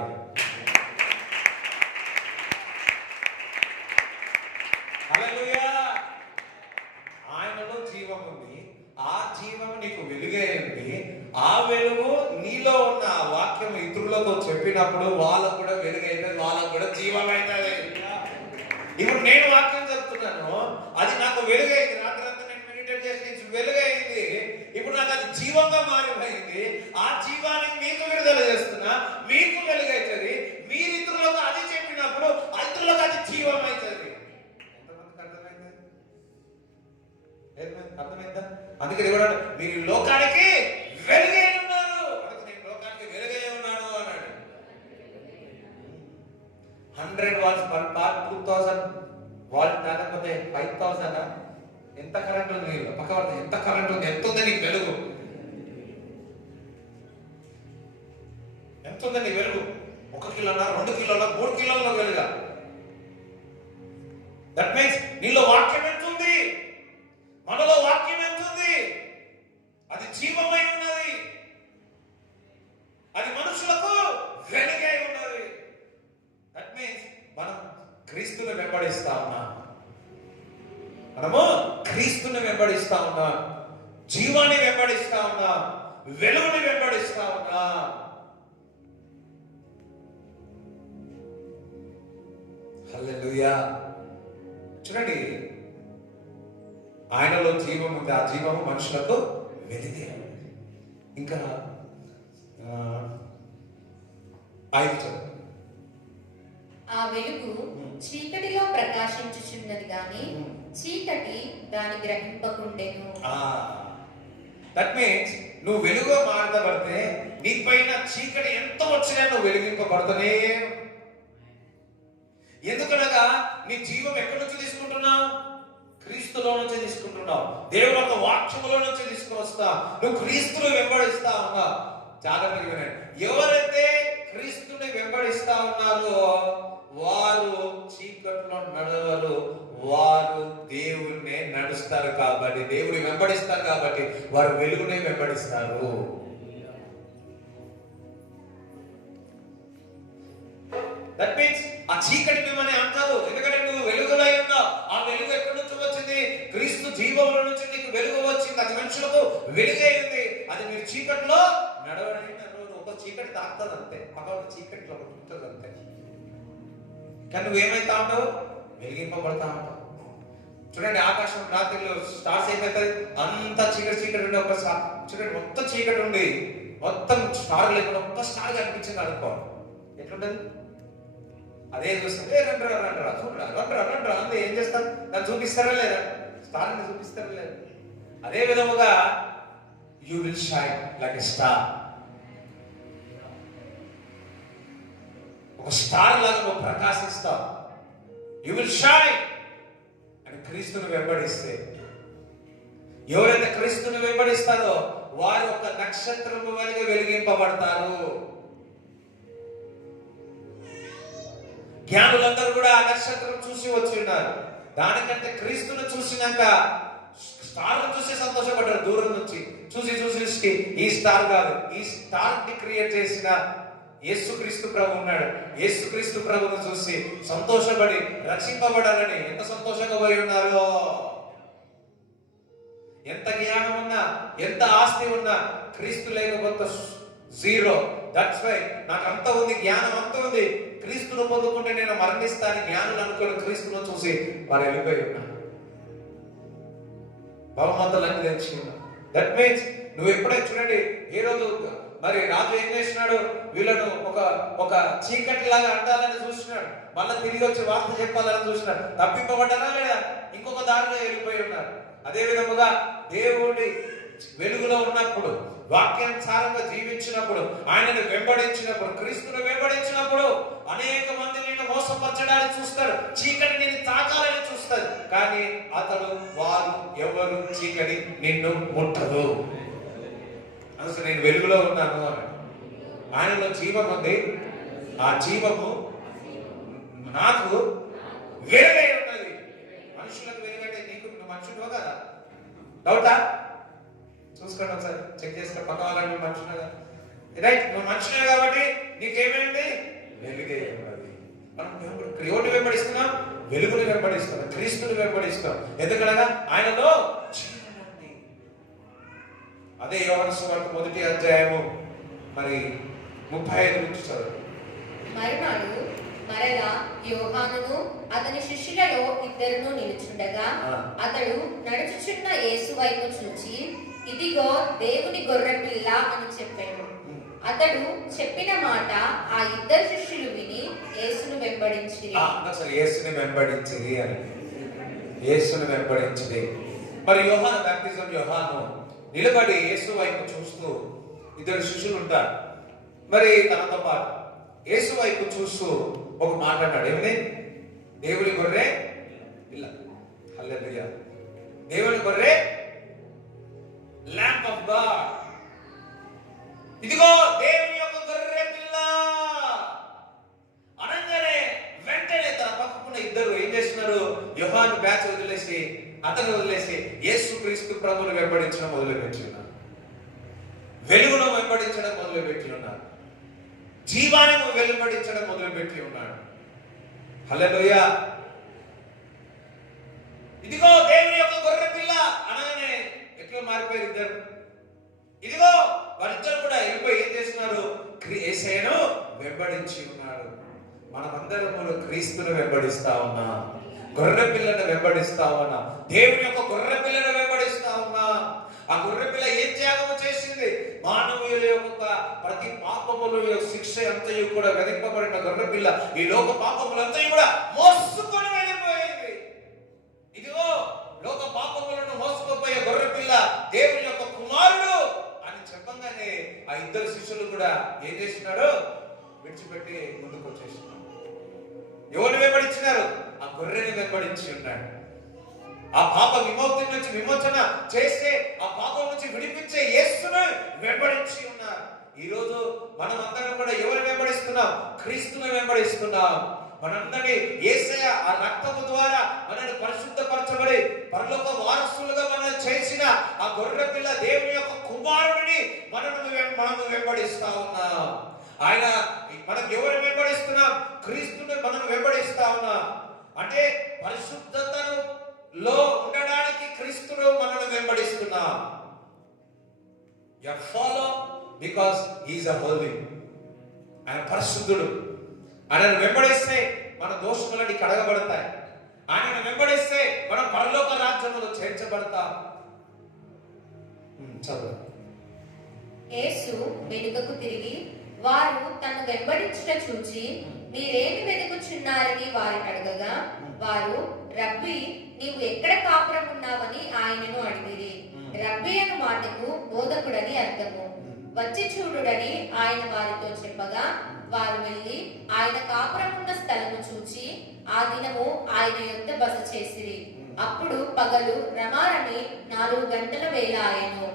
ఆయనలో జీవం ఉంది, ఆ జీవం నీకు వెలుగే ఉంది. ఆ వెలుగు నీలో ఉన్న ఆ వాక్యం ఇతరులకు చెప్పినప్పుడు వాళ్ళకు కూడా వెలుగైతే, వాళ్ళకు కూడా జీవం అవుతుంది. ఇప్పుడు నేను వాక్యం చెప్తున్నాను, అది నాకు వెలుగైంది. రాత్రంతా నేను మెడిటేట్ చేసి వెలుగైంది. ఇప్పుడు నాకు అది జీవంగా మారిపోయింది. ఆ జీవాన్ని మీకు విడుదల చేస్తున్నా, మీకు వెలుగైతుంది. మీరు ఇతరులకు అది చెప్పినప్పుడు ఇతరులకు అది జీవం అవుతుంది. ఎంతమందికి అర్థమైంది? అర్థమైందా? అందుకే దేవుడు మీరు లోకానికి వెలుగై ఉన్నారు. నేను లోకానికి వెలుగై ఉన్నాను అన్నాడు. 100 వాట్స్ పర్ పార్ట్ 2000 వాట్ కాకపోతే 5000 ఎంత కరెంట్ ఉంది? పక్కవాడు ఎంత కరెంట్ ఉంది, ఎంత ఉంది నీకు వెలుగు, ఎంత ఉంది నీ వెలుగు? 1 కిలోనా, 2 కిలోనా, 3 కిలోల వెలుగా? దట్ మీన్స్ నీలో వాక్యం ఎంత ఉంది, మనలో వాక్యం ఎంత ఉంది, అది జీవమై ఉన్నది, అది మనుషులకు వెలుగై ఉన్నది. దట్ మీన్స్ మనం క్రీస్తుని వెంబడిస్తా ఉన్నాం. మనము క్రీస్తుని వెంబడిస్తా ఉన్నాం, జీవాన్ని వెంబడిస్తా ఉన్నాం, వెలుగుని వెంబడిస్తా ఉన్నాం. హల్లెలూయా. చూడండి, ఆయనలో జీవం ఉంది, ఆ జీవము మనుషులకు వెలిగే. ఇంకా 5 ఆ వెలుగు చీకటిలో ప్రకాశించుచున్నది గాని చీకటి దాని గ్రహింపకుండెను. దట్ మీన్స్ నువ్వు వెలుగుగా మార్చబడితే నీ పైన చీకటి ఎంత వచ్చినా నువ్వు వెలిగింపబడుతూనే. ఎందుకనగా నీ జీవం ఎక్కడి నుంచి తీసుకుంటున్నావు? క్రీస్తులో నుంచి తీసుకుంటున్నావు. దేవుని యొక్క వాక్యములో నుంచి తీసుకొస్తా. నువ్వు క్రీస్తును వెంబడిస్తా ఉన్నావు. జాగ్రత్తగా వినండి. ఎవరైతే క్రీస్తుని వెంబడిస్తా ఉన్నారో వారు చీకట్లో నడవరు, వారు దేవుణ్ణి నడుస్తారు. కాబట్టి దేవుని వెంబడిస్తారు కాబట్టి వారు వెలుగునే వెంబడిస్తారు. దట్ మీన్స్ ఆ చీకటి మిమ్మల్ని అంటారు, ఎందుకంటే నువ్వు వెలుగులై ఉన్నావు. ఆ వెలుగు ఎక్కడి నుంచి వచ్చింది? క్రీస్తు జీవంలో నుంచి నీకు వెలుగు వచ్చింది. అది మనుషులకు వెలుగై ఉంది. అది మీరు చీకట్లో నడవడానికి ఒక చీకటి తాకుతుంది అంతే, పక్క చీకట్లో ఉంటుంది అంతే. కానీ నువ్వేమైతా ఉంటావు? వెలిగింపబడతా ఉంటావు. చూడండి, ఆకాశం రాత్రిలో స్టార్స్ ఏమవుతుంది? అంత చీకటి ఉండి ఒక చూడండి, మొత్తం చీకటి ఉండి మొత్తం స్టార్ లేకుండా ఒక్క స్టార్ కనిపించింది అనుకో, ఎట్లుంటది? అదే చూస్తే రండ్రా అంతే. ఏం చేస్తారు? దాన్ని చూపిస్తారా లేదా? స్టార్ని చూపిస్తారా లేదా? అదే విధముగా you will shine like a star. ఒక స్టార్ లాగా నువ్వు ప్రకాశిస్తావు. యూ విల్ షైన్ అని క్రీస్తుని వెంబడిస్తే. ఎవరైతే క్రీస్తుని వెంబడిస్తారో వారు ఒక నక్షత్రము వలె వెలిగింపబడతారు. జ్ఞానులందరూ కూడా ఆ నక్షత్రం చూసి వచ్చి ఉన్నారు. దానికంటే క్రీస్తును చూసినాక స్టార్ చూసి సంతోషపడ్డారు. దూరం నుంచి చూసి ఈ స్టార్ కాదు, ఈ స్టార్ ని క్రియేట్ చేసిన యేసుక్రీస్తు ప్రభు ఉన్నాడు. యేసుక్రీస్తు ప్రభును చూసి సంతోషపడి రక్షింపబడాలని ఎంత సంతోషంగా పోయి ఉన్నారో. ఎంత జ్ఞానం ఉన్నా, ఎంత ఆస్తి ఉన్నా, క్రీస్తు లేకపోతే జీరో. దట్స్ వై నాకు అంత ఉంది, జ్ఞానం అంత ఉంది, క్రీస్తును పొందుకుంటే నేను మరణిస్తాను జ్ఞానులు అనుకుని క్రీస్తును చూసి వారు వెళ్ళిపోయి ఉన్నారు. బహుమతులన్నీ తెచ్చి ఉన్నారు. దట్ మీన్స్ నువ్వు ఎప్పుడైతే చూడండి, ఏ రోజు మరి రాజు ఏం చేసినాడు, వీళ్ళను ఒక చీకటి లాగా అంటాలని చూసినాడు, మళ్ళీ తిరిగి వచ్చి వార్త చెప్పాలని చూసినాడు. తప్పింపబడ్డారా లేదా? ఇంకొక దారిలో వెళ్ళిపోయి ఉన్నారు. అదే విధముగా దేవుడి వెలుగులో ఉన్నప్పుడు, వాక్యానుసారంగా జీవించినప్పుడు, ఆయనను వెంబడించినప్పుడు, క్రీస్తును వెంబడించినప్పుడు అనేక మంది నేను మోసపరచడానికి చూస్తారు, చీకటి నేను తాకాలని చూస్తారు. కానీ వారు ఎవరు చీకటి నిన్ను ముట్టదు. అసలు నేను వెలుగులో ఉన్నాను అని, ఆయనలో జీవం ఉంది, ఆ జీవము నాకు వెలుగై ఉన్నది. మనుషులకు వెలుగంటే నీకు మనుషులు కదా? డౌటా? చూసుకోండి ఒకసారి, చెక్ చేసుకో. పక్క వాళ్ళని మనుషులు రైట్, నువ్వు మనుషులే కాబట్టి నీకేమైంది? వెలుగే ఉన్నది. మనం ఎవరిని వెంబడిస్తున్నాం? వెలుగుని వెంబడిస్తాం, క్రీస్తుని వెంబడిస్తాం. ఎందుకనగా ఆయనలో అదే యోహాను సువార్త 1వ అధ్యాయము మరి 35 నుంచి చదువు. మరునాడు మరలా యోహానును అతని శిష్యులలో ఇద్దరును నిలుచుండగా అతడు నడుచుచున్న యేసు వైపు చూచి, ఇదిగో దేవుని గొర్రె పిల్ల అని చెప్పాడు. అతడు చెప్పిన మాట ఆ ఇద్దరు శిష్యులు విని యేసును వెంబడించిరి. యేసుని వెంబడించిరి అని, యేసుని వెంబడించిరి. మరి యోహాను బాప్టిజం, యోహాను నిలబడి యేసు వైపు చూస్తూ, ఇద్దరు శిష్యులు ఉంటారు మరి తనతో పాటు, యేసు వైపు చూస్తూ ఒక మాట అన్నాడు. ఏమని? దేవుని గొర్రె పిల్ల. హల్లెలూయా. దేవుని గొర్రె, ల్యాంప్ ఆఫ్ గాడ్. ఇదిగో దేవుని యొక్క గొర్రె పిల్ల అనగానే వెంటనే తన పక్కకున్న ఇద్దరు ఏం చేస్తున్నారు? యోహాను బ్యాచ్ వదిలేసి, అతను వదిలేసి యేసు క్రీస్తు ప్రభువును వెంబడించడం మొదలుపెట్టి ఉన్నారు. వెలుగును వెంబడించడం మొదలుపెట్టి ఉన్నారు. జీవాన్ని వెంబడించడం మొదలుపెట్టి ఉన్నాడు. హల్లెలూయా. ఇదిగో దేవుని యొక్క గొర్రె పిల్ల అనగానే ఎట్లా మారిపోయారు ఇద్దరు? ఇదిగో వారిద్దరు కూడా వెళ్ళిపోయి ఏం చేస్తున్నారు? యేసయ్యను వెంబడించి ఉన్నారు. మనమందరము క్రీస్తును వెంబడిస్తా ఉన్నాం, గొర్రె పిల్లను వెంబడిస్తా ఉన్నాం, దేవుని యొక్క గొర్రె పిల్లను వెంబడిస్తా ఉన్నాం. ఆ గొర్రె పిల్ల ఏం త్యాగము చేసింది? మానవుల యొక్క ప్రతి పాపముల శిక్ష అంతయు కూడా విధింపబడిన గొర్రె పిల్ల ఈ లోక పాపములంతయు కూడా మోసుకొని వెళ్ళిపోయింది. ఇదిగో లోక పాపములను మోసుకుపోయే గొర్రె పిల్ల దేవుని యొక్క కుమారుడు అని చెప్పగానే ఆ ఇద్దరు శిష్యులు కూడా ఏం చేసినారు? విడిచిపెట్టి ముందుకు వచ్చేసినారు. ఎవరిని వెంబడించినారు? ఆ గొర్రెని వెంబడించి ఉన్నాడు. ఆ పాప విమోచన నుంచి విమోచన చేస్తే, ఆ పాపం నుంచి విడిపించే యేసును వెంబడించి ఉన్నారు. ఈ రోజు మనం అందరం కూడా ఎవరిని వెంబడిస్తున్నాం? క్రీస్తుని వెంబడిస్తున్నాం. మనందరినీ యేసయ్య ఆ రక్తము ద్వారా మనల్ని పరిశుద్ధపరచబడి పరలోక వారసులుగా మనల్ని చేసిన ఆ గొర్రె పిల్ల దేవుని యొక్క కుమారుడిని మనము వెంబడిస్తా ఉన్నాం. ఆయన మనం ఎవరిని వెంబడిస్తున్నాం? క్రీస్తుని మనం వెంబడిస్తా ఉన్నాం. అంటే పరిశుద్ధతను లో ఉండడానికి క్రీస్తును మనల్ని వెంబడిస్తున్నాం. You follow because he is a holy. ఆయన పరిశుద్ధుడు. ఆయనను వెంబడిస్తే మన దోషములన్నీ కడగబడతాయి. ఆయనను వెంబడిస్తే మనం పరలోక రాజ్యములో చేర్చబడతాం. చదువు. యేసు వెనుకకు తిరిగి వారు తను వెంబడించుట చూచి, మీరేమి వెతుకుచున్నారని వారిని అడగగా, వారు రబ్బీ, నీవు ఎక్కడ కాపురం ఉన్నావని ఆయనను అడిగిరి. రబ్బీ అను మాటకు బోధకుడని అర్థము. వచ్చి చూడుడని ఆయన వారితో చెప్పగా, వారు వెళ్ళి ఆయన కాపురం ఉన్న స్థలము చూచి ఆ దినము ఆయన యొద్ద బస చేసిరి. అప్పుడు పగలు రమారమి 4 గంటల వేళ ఆయను.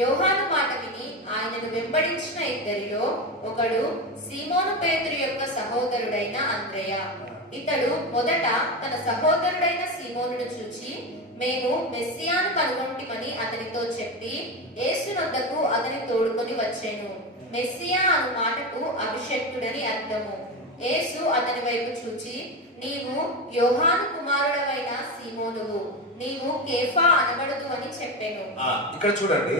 యోహాను మాట విని ఆయనను వెంబడించిన ఇద్దరిలో ఒకడు సీమోను పేతురు యొక్క సహోదరుడైన అంద్రెయ. ఇతడు మొదట తన సహోదరుడైన సీమోనును చూచి, మేము మెస్సియాను కనుగొంటిమని అతనితో చెప్పి యేసునొద్దకు అతని తోడుకొని వచ్చెను. మెస్సియా అను మాటకు అభిషక్తుడని అర్థము. యేసు అతని వైపు చూచి, నీవు యోహాను కుమారుడవైన సీమోనువు, నీవు కేఫా అనబడదు అని చెప్పాను. ఇక్కడ చూడండి,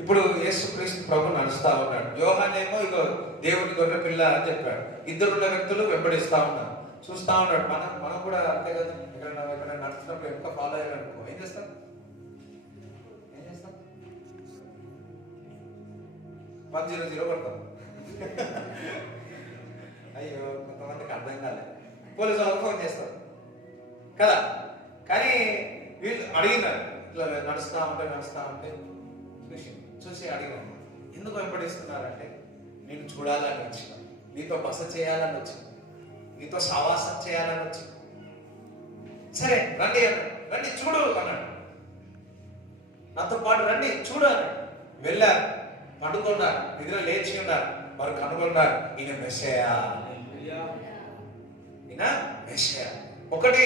ఇప్పుడు యేసుక్రీస్తు ప్రభు నడుస్తా ఉన్నాడు. యోహానేమో ఇగో దేవుని గొర్రె పిల్ల అని చెప్పాడు. ఇద్దరున్న వ్యక్తులు వెంబడిస్తా ఉన్నారు, చూస్తా ఉన్నాడు. మనం కూడా అంతే కదా, ఇక్కడ నడుస్తున్నప్పుడు ఎంత ఫాలో అయ్యాలనుకో ఏం చేస్తాం? 100 కొడతాం. అయ్యో కొంతమందికి అర్థం కాలేదు, పోలీసు వాళ్ళకి ఫోన్ చేస్తారు కదా. కానీ వీళ్ళు అడిగినారు, ఇట్లా నడుస్తా ఉంటే చూసి అడిగాను, ఎందుకు వెంబడిస్తున్నారంటే నేను చూడాలని వచ్చిన, నీతో బస చేయాలని వచ్చిన, నీతో సావాసం చేయాలని వచ్చిన. సరే రండి అన్నాడు, రండి చూడు అన్నాడు, నాతో పాటు రండి చూడు అన్నాడు. వెళ్ళారు, పడుకున్నారు, నిద్ర లేచి ఉన్నారు. వారు కనుగొన్నారు ఈయన మెస్సయ్యా, ఈయన మెస్సయ్యా. ఒకటి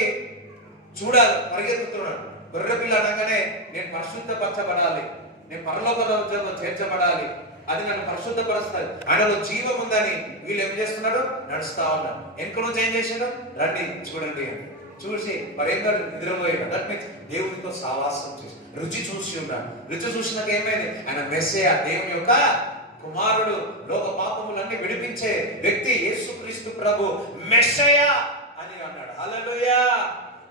చూడాలి, పరిగెత్తుతున్నాడు. గొర్రె పిల్ల అనగానే నేను పరిశుద్ధపరచబడాలి, నేను పరలోక రాజ్యంలో చేర్చబడాలి, అది నన్ను పరిశుద్ధపరుస్తుంది, ఆయనలో జీవం ఉందని వీళ్ళు ఏం చేస్తున్నాడు? నడుస్తా ఉన్నారు. ఎక్కడ నుంచి ఏం చేశాడు? రండి చూడండి. చూసి మరి ఏం కాదు, నిద్రపోయాడు. దట్ మీన్స్ దేవునితో సావాసం చేసి రుచి చూసి ఉన్నాడు. రుచి చూసినాక ఏమైంది? ఆయన మెస్సయ్య, దేవుని యొక్క కుమారుడు, లోక పాపములన్నీ విడిపించే వ్యక్తి యేసుక్రీస్తు ప్రభు మెస్సయ్య అని అన్నాడు. హల్లెలూయా.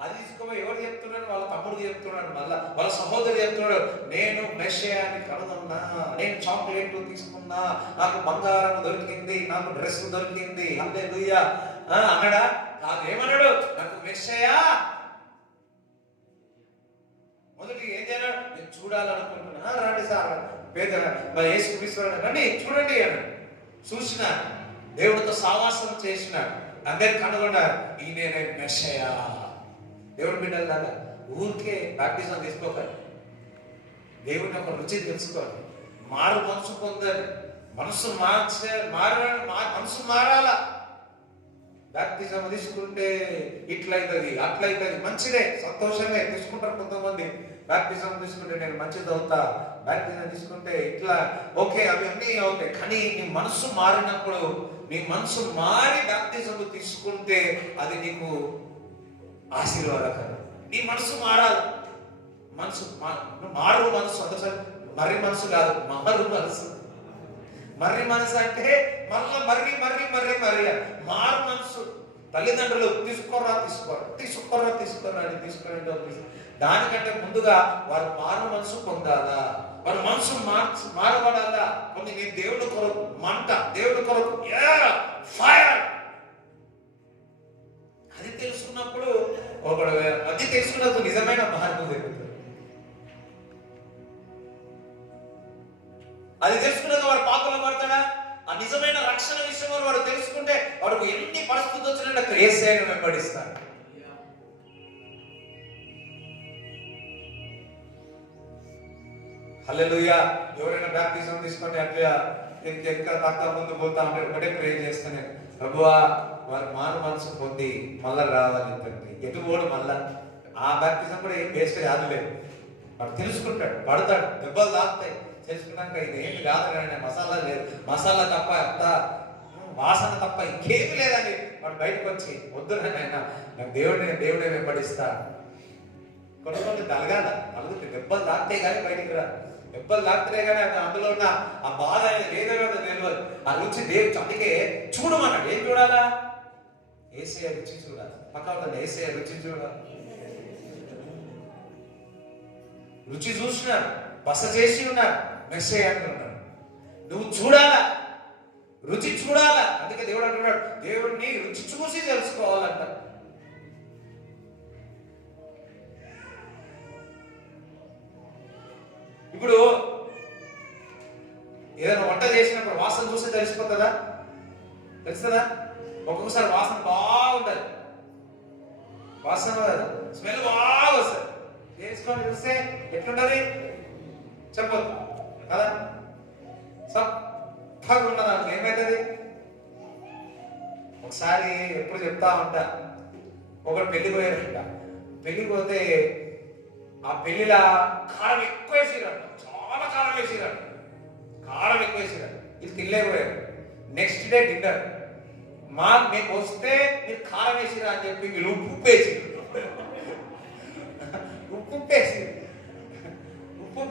అది తీసుకోమని ఎవరు చెప్తున్నాడు? వాళ్ళ తమ్ముడు చెప్తున్నాడు, మళ్ళా వాళ్ళ సహోదరు చెప్తున్నాడు, నేను మెస్సయ్యని కనుగొన్నా, నేను చాక్లెట్ తీసుకున్నా, నాకు బంగారం దొరికింది, నాకు డ్రెస్ దొరికింది. హల్లెలూయా అన్నాడా? కాదు, ఏమన్నాడు? నాకు మెస్సయ్య. మొదటి ఏం చేయాలి? నేను చూడాలనుకుంటున్నా. రండి సార్, పేద యేసుక్రీస్తు రండి చూడండి అన్నాడు. చూసిన దేవుడితో సావాసం చేసినాడు, అందరు కనుగొన్నారు ఈయన మెస్సయ్య. దేవుడి బిడ్డలు లాగా ఊరికే బాప్టిజం తీసుకోవాలి, దేవుని ఒక రుచి తెలుసుకోవాలి, మారు మనసు పొందాలి, మనసు మనసు మారాలా. బాప్టిజం తీసుకుంటే ఇట్లయితుంది అట్లయితుంది, మంచిదే, సంతోషమే, తీసుకుంటారు కొంతమంది. బాప్టిజం తీసుకుంటే నేను మంచిది అవుతా, బాప్టిజం తీసుకుంటే ఇట్లా ఓకే, అవి అన్నీ అవుతాయి. కానీ నీ మనసు మారినప్పుడు, నీ మనసు మారి బాప్టిజం తీసుకుంటే అది నీకు ఆశీర్వాదకరం. నీ మనసు మారాలి. మనసు మారు మనసు, అందుసారి మర్రి మనసు కాదు, మారు మనసు. మర్రి మనసు అంటే మళ్ళా మర్రి మారు మనసు. తల్లిదండ్రులు తీసుకోరా అని తీసుకునే దానికంటే ముందుగా వారు మారు మనసు పొందాలా, వారి మనసు మారబడాలా. కొన్ని నీ దేవుడి కొరకు మంట, దేవుడి కొరకు ఫైర్, అది తెలుసుకున్నప్పుడు అది తెలుసుకున్నప్పుడు నిజమైన మార్పు జరుగుతుంది. అది తెలుసుకున్నాక వాడు పాపంలో పడతాడా? ఆ నిజమైన రక్షణ విషయంలో వాడు తెలుసుకుంటే వాడికి ఎన్ని పరిస్థితులు వచ్చినా యేసయ్యను వెంబడిస్తాడు. హల్లెలూయా. ఎవరైనా బాప్టిజం తీసుకొని అట్లా ఇంకా తక్కువ ముందు పోతా ఉంటే ఒకటే ప్రే చేస్తానే, ప్రభువా వారు మారు మనసు పొంది మళ్ళా రావాలి తండ్రి. ఎటు పోడు మళ్ళా ఆ బాప్టిజం కూడా ఏం వేస్ట్ కాదులేదు. వాడు తెలుసుకుంటాడు, పడతాడు, దెబ్బలు తాకుతాయి. తెలుసుకున్నాక ఇది ఏమి కాదు కానీ మసాలా లేదు, మసాలా తప్ప అంత వాసన తప్ప ఇంకేమి లేదని వాడు బయటకు వచ్చి వద్దునైనా నాకు దేవుడే వెంబడిస్తా. కొన్ని తలగాల నలుగురు దెబ్బలు తాకితే కానీ బయటికి రా, దెబ్బలు తాకితే కానీ అందులో ఉన్న ఆ బాధ ఏదో తెలియదు. ఆ రుచి దేవుడు అందుకే చూడమన్నాడు. ఏం చూడాలా? యేసయ్య రుచి చూడాలి. పక్కన యేసయ్య రుచి చూడాలి. రుచి చూసినాడు, బస చేసి ఉన్నాడు, మెస్సయ్య అంటున్నాడు. నువ్వు చూడాలా, రుచి చూడాలా. అందుకే దేవుడు అంటున్నాడు, దేవుడిని రుచి చూసి తెలుసుకోవాలంట. ఇప్పుడు ఏదైనా వంట చేసినప్పుడు వాసన చూసి తెలిసిపోతుందా? తెలుస్తుందా? ఒక్కొక్కసారి వాసన బాగుంటుంది, వాసన స్మెల్ బాగా వస్తుంది. చేసుకొని చూస్తే ఎట్లుంటది చెప్పదు కదా. సప్పగా ఉన్నదానికి ఏమవుతుంది? ఒకసారి ఎప్పుడు చెప్తా ఉంటా, ఒకటి పెళ్లికి పోయారంట. పెళ్లికి పోతే ఆ పెళ్లిలా కారం ఎక్కువ వేసిరంట, చాలా కారం వేసిరంట, కారం ఎక్కువ వేసిరంట. ఇది తినలేకపోయారు. నెక్స్ట్ డే డిన్నర్, మీకు వస్తే మీరు కారం వేసిరా అని చెప్పి వీళ్ళు ఉప్పు వేసి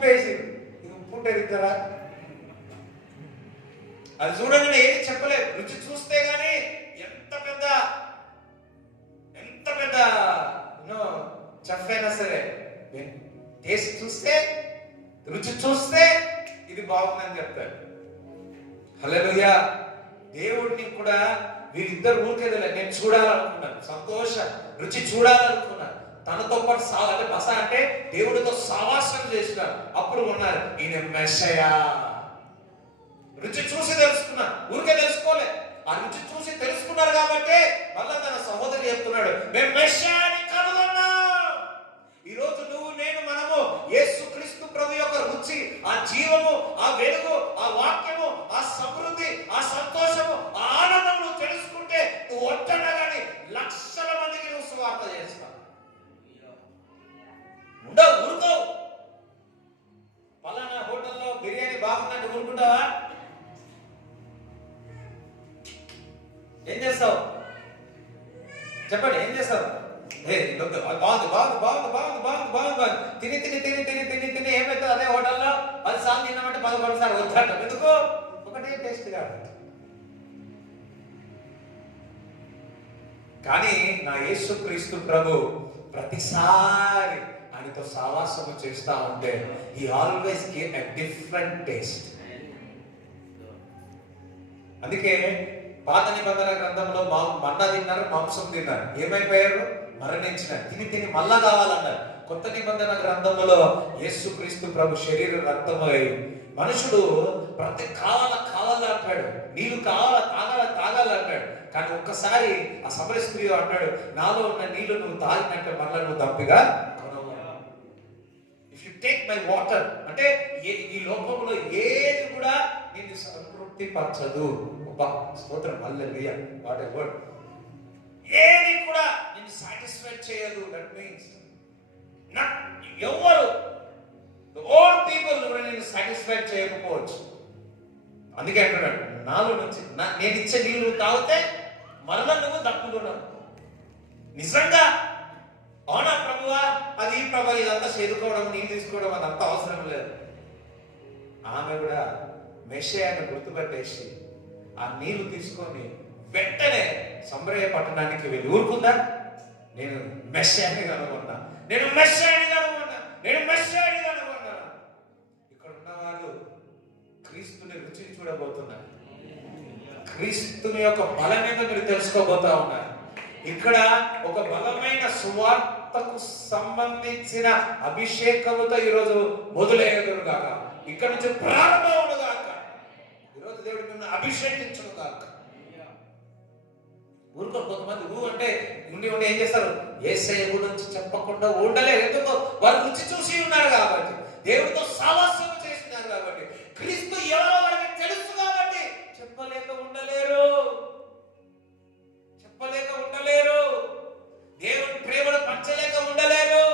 ఉప్పు వేసి, ఇది ఉప్పు ఉంటే తింటారా? అది చూడగానే ఏది చెప్పలేదు. రుచి చూస్తే గానీ ఎంత పెద్ద చెఫ్ అయినా సరే టేస్ట్ చూస్తే, రుచి చూస్తే ఇది బాగుందని చెప్తారు. హల్లెలూయా. దేవుడిని కూడా వీరిద్దరు ఊరికేదలే, నేను చూడాలనుకున్నాను, సంతోష రుచి చూడాలనుకున్నాను. తనతో పాటు అంటే బస అంటే దేవుడితో సావాసం చేసినారు. అప్పుడు ఉన్నారు ఈయన మెస్సయా. రుచి చూసి తెలుసుకున్నాను, ఊరికే తెలుసుకోలే. ఆ రుచి చూసి తెలుసుకున్నారు కాబట్టి మళ్ళా తన సహోదరి చెప్తున్నాడు, మేము మెస్సయాని కనుగొన్నాం. ఈరోజు నువ్వు నేను మనము యేసుక్రీస్తు ప్రభు యొక్క రుచి, ఆ జీవము, ఆ వెలుగు, ఆ వాక్యము, ఆ సమృద్ధి, ఆ సంతోషము, ఆ ఆనందం నువ్వు తెలుసుకుంటే నువ్వు ఒంటరిగాని లక్షల మందికి నువ్వు సువార్త చేస్తావు. ఉండవు, ఊరుకోవు. పలానా హోటల్లో బిర్యానీ బాగుందంటే ఊరుకుంటావా? ఏం చేస్తావు చెప్పండి, ఏం చేస్తావు? తిని ఏమైతే అదే హోటల్లో 10 సార్లు తిన్నామంటే 11 సార్లు వద్దంట. ఎందుకు? ఒకటే టేస్ట్ కాదు. కానీ నా యేసుక్రీస్తు ప్రభు ప్రతిసారి ఆయనతో సావాసము చేస్తా ఉంటే he always gave a different taste. అందుకే పాత నిబంధన గ్రంథంలో మన్నా తిన్నారు, మాంసం తిన్నారు, ఏమైపోయారు? మరణించినారు. తిని మళ్ళా కావాలన్నారు. కొత్త నిబంధన గ్రంథంలో యేసుక్రీస్తు ప్రభు శరీర రక్తమై మనుషుడు ప్రతి కావాలంటాడు, నీళ్ళు తాగాలంటాడు. కానీ ఒక్కసారి ఆ సమర స్త్రీ అంటాడు, నాలో ఉన్న నీళ్లు నువ్వు తాగినట్టు మళ్ళా నువ్వు తప్పిగా కొనవు. If you take my water అంటే ఈ లోకంలో ఏది కూడా నిన్ను సంతృప్తి పరచదు. స్తోత్రం, హల్లెలూయా, వాట్ ఎ వర్డ్. ఏది కూడా నిన్ను సాటిస్ఫై చేయదు. దట్ మీన్స్ ఎవరు ఆల్ పీపుల్ నిన్ను సాటిస్ఫై చేయకపోవచ్చు. అందుకే అంటున్నాడు, నాలో నుంచి నేను ఇచ్చే నీళ్ళు తాగితే మరలా నువ్వు దప్పుకున్నావు. నిజంగా అవునా ప్రభువా? అది ప్రభు ఇదంతా చేరుకోవడం, నీళ్ళు తీసుకోవడం అదంతా అవసరం లేదు. ఆమె కూడా మెస్సయాను గుర్తుపెట్టేసి ఆ నీళ్లు తీసుకొని వెంటనే సమరయ పట్టణానికి వెళ్ళి ఊరుకుందా? నేను మెస్సయాని కనుగొన్నా, నేను మెస్సయాని కనుగొన్నా, నేను మెస్సయాని కనుగొన్నా. ఇక్కడ ఉన్నవారు క్రీస్తుని రుచిని చూడబోతున్నారు. క్రీస్తుని యొక్క బలమేదో మీరు తెలుసుకోబోతా ఉన్నారు. ఇక్కడ ఒక బలమైన సువార్తకు సంబంధించిన అభిషేకముతో ఈరోజు మొదలయ్యేదురు గాక, ఇక్కడ నుంచి ప్రారంభములు గాక. ఈరోజు దేవుడు నిన్ను అభిషేకించును గాక. ఊరుకో కొంతమంది అంటే ఉండి ఏం చేస్తారు? యేసయ్య గురించి చెప్పకుండా ఉండలేరు. ఎందుకు? వారు రుచి చూసి ఉన్నారు కాబట్టి, దేవుడితో సావాసం చేసినారు కాబట్టి, క్రీస్తు ఎవరో వారికి తెలుసు కాబట్టి చెప్పలేక ఉండలేరు. దేవుని ప్రేమను పంచలేక ఉండలేరు.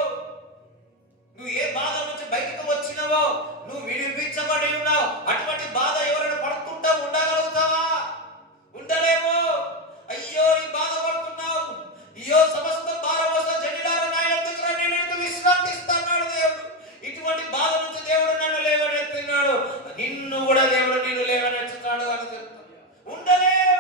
నువ్వు ఏ బాధ నుంచి బయటకు వచ్చినావో, నువ్వు విడిపించబడి ఉన్నావు. అటువంటి బాధ ఎవరైనా పడుతుంటా ఉండగలుగుతావా? ఉండలేవు. అయ్యో ఈ బాధపడుతున్నావు, అయ్యో సమస్త భారమోస జడిలార నా యందుకు రండి, నేను విశ్రాంతిస్తాడు దేవుడు. ఇటువంటి బాధ నుంచి దేవుడు నన్ను లేవనెత్తున్నాడు, నిన్ను కూడా దేవుడు నిన్ను లేవనెత్తుతాడు అని చెప్తాడు. ఉండలేవు.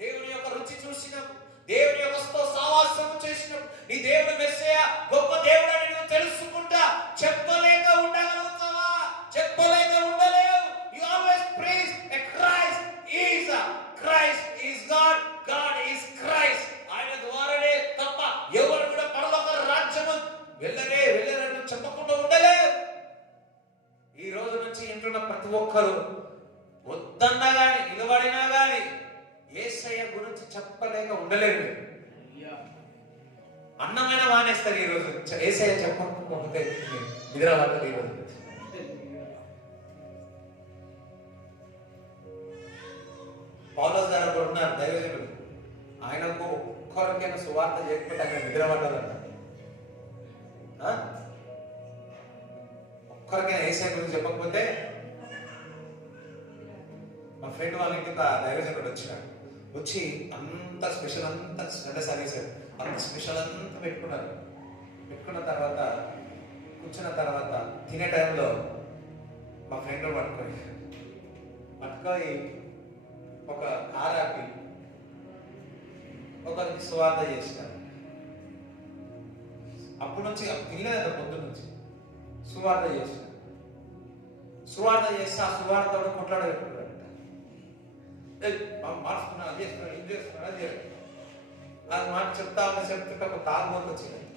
దేవుని యొక్క రుచి చూసినాం, దేవుని యొక్క సావాసం చేసినాం, నీ దేవుడు మెస్సయ్య గొప్ప దేవుడు అని నువ్వు తెలుసుకుంటా చెప్పలేక ఉండగలుగుతావా? చెప్పలేక ఉండలేవు. You always praise a Christ is God, God is Christ. ఆయన ద్వారానే తప్ప ఎవరు కూడా పరలోక రాజ్యము వెళ్ళరని చెప్పకుండా ఉండలేవు. ఈ రోజు నుంచి ఇంటున్న ప్రతి ఒక్కరు వద్దన్నా గాని నిలబడినా గాని యేసయ్య గురించి చెప్పలేక ఉండలేరు. అన్నమైన మానేస్తారు. ఈ రోజు యేసయ్య చెప్పకపోతే నిద్రపడతారు. ఈ రోజు పౌలోస్ గారు కూడా ఉన్నారు, దైవజనుడు. ఆయనకు ఒక్కరికైనా సువార్త చేయకపోతే ఆయన నిద్రపడ్డారట. ఒక్కరికైనా యేసయ్య గురించి చెప్పకపోతే, మా ఫ్రెండ్ వాళ్ళ ఇంటికి దైవజనుడు వచ్చినాడు. వచ్చి అంత స్పెషల్ అంతా సండే సర్వీస్ అంత స్పెషల్ అంతా పెట్టుకున్నారు. పెట్టుకున్న తర్వాత కూర్చున్న తర్వాత తినే టైంలో మా ఫ్రెండ్ పట్టుకొని ఒక కారాపి ఒకరికి సువార్త చేసినారు. అప్పటి నుంచి తినలేదంట, పొద్దున్న నుంచి సువార్త చేసినారు. సువార్త చేస్తే ఆ సువార్త కొట్లాడబెట్టుకున్నాడంట. మార్చుకున్నా, అది చేస్తున్నాడు, ఇది చేస్తున్నాడు, అది చేయడు. అది మాట చెప్తుంటే ఒక తాగుబోతు వచ్చిందంట.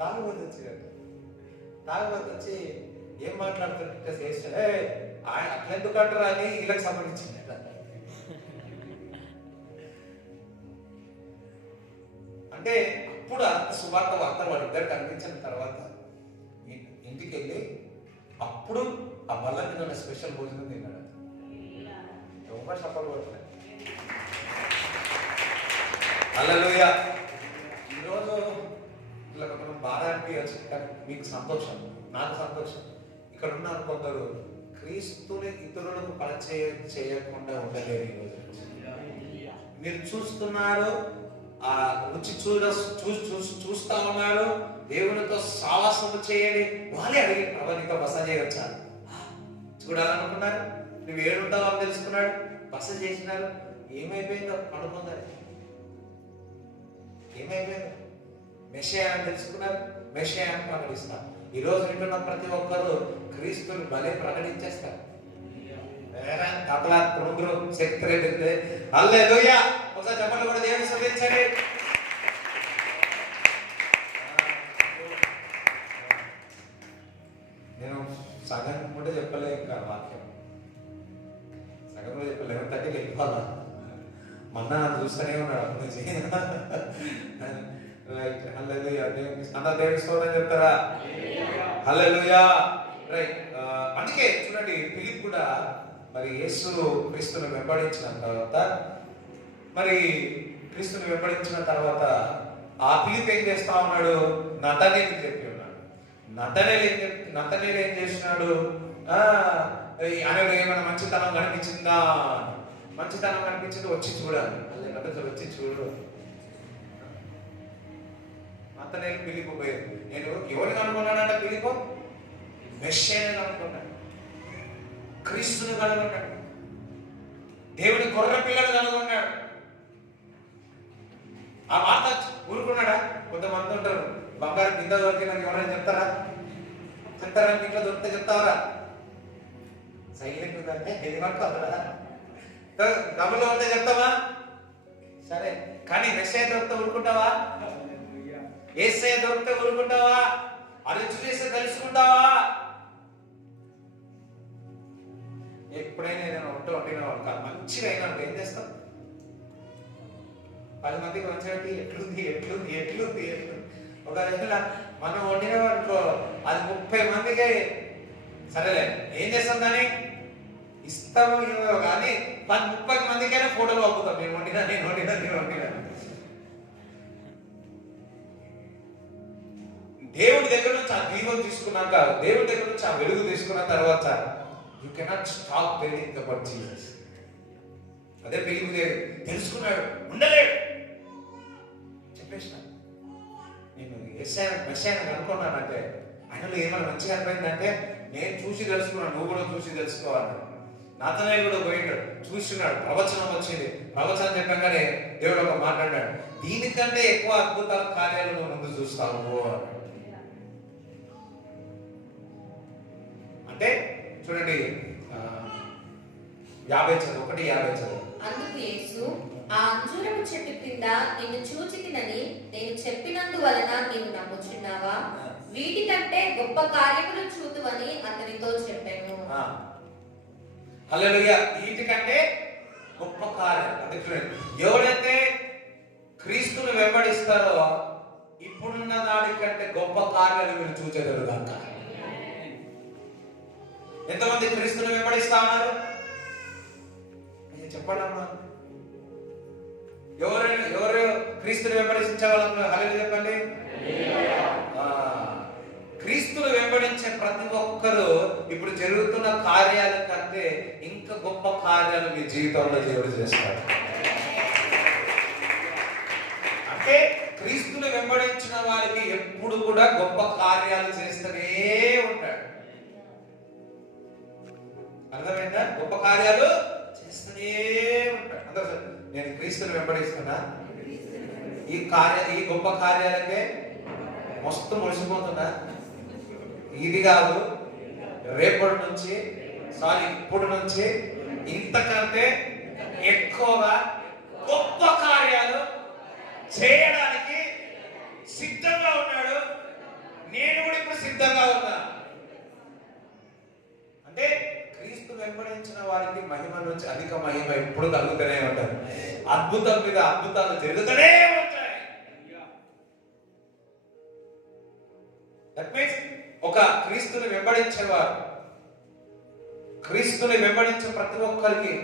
తాగుబోతు వచ్చి ఏం మాట్లాడుతుంటే చేస్తాడు, ఆయన అట్లెందుకు అంటారా అని వీళ్ళకి సంబంధించింది. అంటే అప్పుడు అంత సువార్త వార్త వాళ్ళిద్దరు కనిపించిన తర్వాత ఇంటికి వెళ్ళి అప్పుడు ఆ బల్ల మీద స్పెషల్ భోజనం తిన్నాడు. ఎవరు సపోర్ట్ కొట్టలేదు. హల్లెలూయా. ఈరోజు ఇలా మనం బాధ అనిపించచ్చు, కానీ మీకు సంతోషం, నాకు సంతోషం. ఇక్కడ ఉన్నారు కొందరు క్రీస్తుని ఇతరులకు చేయకుండా ఉండలేరు. ఈరోజు మీరు చూస్తున్నారు, ఆ రుచి చూస్తా ఉన్నారు, దేవునితో సావాసము చేయండి. వాళ్ళే అడిగి ప్రభు నీతో బస చేయవచ్చా చూడాలనుకున్నారు. నువ్వు ఏడుంటావు అని తెలుసుకున్నాడు, బస చేసినారు. ఏమైపోయిందో అనుకున్నారు, ఏమైపోయిందో మెషియా అని తెలుసుకున్నారు, మెషియాని ప్రకటిస్తారు. ఈ రోజు వింటున్న ప్రతి ఒక్కరు క్రీస్తుని భలే ప్రకటించేస్తారు. హల్లెలూయా. ఒకసారి చెప్పండి కూడా దేవుని స్తుతించండి. నేను సగం కూడా చెప్పలే, ఇంకా వాక్యం సగం కూడా చెప్పలే. 11:30 వెళ్ళిపోవాలా, మొన్న చూస్తూనే ఉన్నాడు అప్పుడు నుంచి. రైట్. హల్లెలూయా. దేవుని స్తోత్రం చెప్తారా? హల్లెలూయా. రైట్. అందుకే చూడండి, ఫిలిప్ కూడా మరి యేసు క్రీస్తుని వెంబడించిన తర్వాత ఆ ఫిలిప్ ఏం చేస్తా ఉన్నాడు? నతనేలు చెప్పి ఉన్నాడు. నతనేలు ఏం చేస్తున్నాడు? ఆయనలో ఏమైనా మంచితనం కనిపించిందా? మంచితనం కనిపించింది, వచ్చి చూడాలి. వచ్చి చూడు. నతనేలు ఫిలిప్ పోయారు. నేను ఎవరిని కనుక్కున్నాడంట? ఫిలిప్ మెస్సీని కనుక్కున్నాడు, క్రీస్తుని కనుగొన్నాడు, దేవుని గొర్రె పిల్లలు కనుగొన్నాడు. ఆ వార్త ఊరుకున్నాడా? కొంతమంది ఉంటారు, బంగారు కింద దొరికిన ఎవరైనా చెప్తారా? ఇంట్లో దొరికితే చెప్తావరా? సైలెంట్ ఉందంటే ఇది పట్టుకోవద్దా? డబ్బులో ఉంటే చెప్తావా? సరే, కానీ మెస్సయ్య దొరికితే ఊరుకుంటావా? యేసయ్య దొరికితే ఊరుకుంటావా? అది చూసేస్తే తెలుసుకుంటావా? ఎప్పుడైనా ఏదైనా వండిన వాళ్ళు మంచిగా అయినా ఏం చేస్తాం? 10 మందికి మంచిగా ఎట్లుంది. ఒకవేళ మనం వండిన వాడుకో అది 30 మందికి, సరేలే ఏం చేస్తాం, కానీ ఇస్తాము కానీ 30 మందికైనా ఫోటోలు పంపుతాం. నేను వండినా. దేవుడి దగ్గర నుంచి ఆ దీపం తీసుకున్నాక, దేవుడి దగ్గర నుంచి ఆ వెలుగు తీసుకున్న తర్వాత you cannot stop telling about Jesus. అదే ఫిలిప్ తెలుసుకున్నాడు, ఉండలేడు, చెప్పేసిన నేను మెస్సయ్యను కనుక్కున్నానంటే ఆయనలో ఏమైనా మంచిగా అనిపోయిందంటే నేను చూసి తెలుసుకున్నాను, నువ్వు కూడా చూసి తెలుసుకోవాలి. నతనేలు కూడా పోయిండు, చూస్తున్నాడు, ప్రవచనం వచ్చింది. ప్రవచనం చెప్పగానే దేవుడు ఒక మాట్లాడాడు, దీనికంటే ఎక్కువ అద్భుత కార్యాలు నువ్వు ముందు చూస్తావు అంటే. చూడండి 50 చదువు. అందుకు యేసు, ఆ అంజూరపు చెట్టు కింద నిన్ను చూచితినని నేను చెప్పినందువలన నీవు నమ్ముచున్నావా? వీటికంటే గొప్ప కార్యములు చూతువని అతనితో చెప్పాను. హల్లెలూయా. వీటికంటే గొప్ప కార్యం. అంటే చూడండి, ఎవరైతే క్రీస్తుని వెంబడిస్తారో ఇప్పుడున్న దానికంటే గొప్ప కార్యాలు మీరు చూచగలరు. ఎంతమంది క్రీస్తుని వెంబడిస్తా ఉన్నారు? చెప్పండమ్మా. ఎవరు క్రీస్తుని వెంబడించే వాళ్ళందరూ హల్లెలూయా చెప్పండి. క్రీస్తుని వెంబడించే ప్రతి ఒక్కరూ ఇప్పుడు జరుగుతున్న కార్యాల కంటే ఇంకా గొప్ప కార్యాలు మీ జీవితంలో దేవుడు చేస్తాడు. అంటే క్రీస్తుని వెంబడించిన వారికి ఎప్పుడు కూడా గొప్ప కార్యాలు చేస్తూనే ఉంటాడు. అర్థమైందా? గొప్ప కార్యాలు చేస్తూనే ఉంటాడు. అందరూ నేను క్రీస్తుని వెంబడిస్తున్నా, ఈ గొప్ప కార్యాలకే మస్తు మురిసిపోతున్నా. ఇది కాదు, రేపటి నుంచి ఇప్పుడు నుంచి ఇంతకంటే ఎక్కువగా గొప్ప కార్యాలు చేయడానికి సిద్ధంగా ఉన్నాడు. నేను కూడా ఇప్పుడు సిద్ధంగా ఉన్నా. అంటే క్రీస్తు వెంబడించిన వారికి మహిమ నుంచి అధిక మహిమ ఎప్పుడు కలుగుతూనే ఉంటారు. అద్భుతం మీద అద్భుతాలు జరుగుతూనే ఉంటాయి. దట్ మీన్స్ ఒక క్రీస్తుని వెంబడించేవారు, క్రీస్తుని వెంబడించే ప్రతి ఒక్కరికి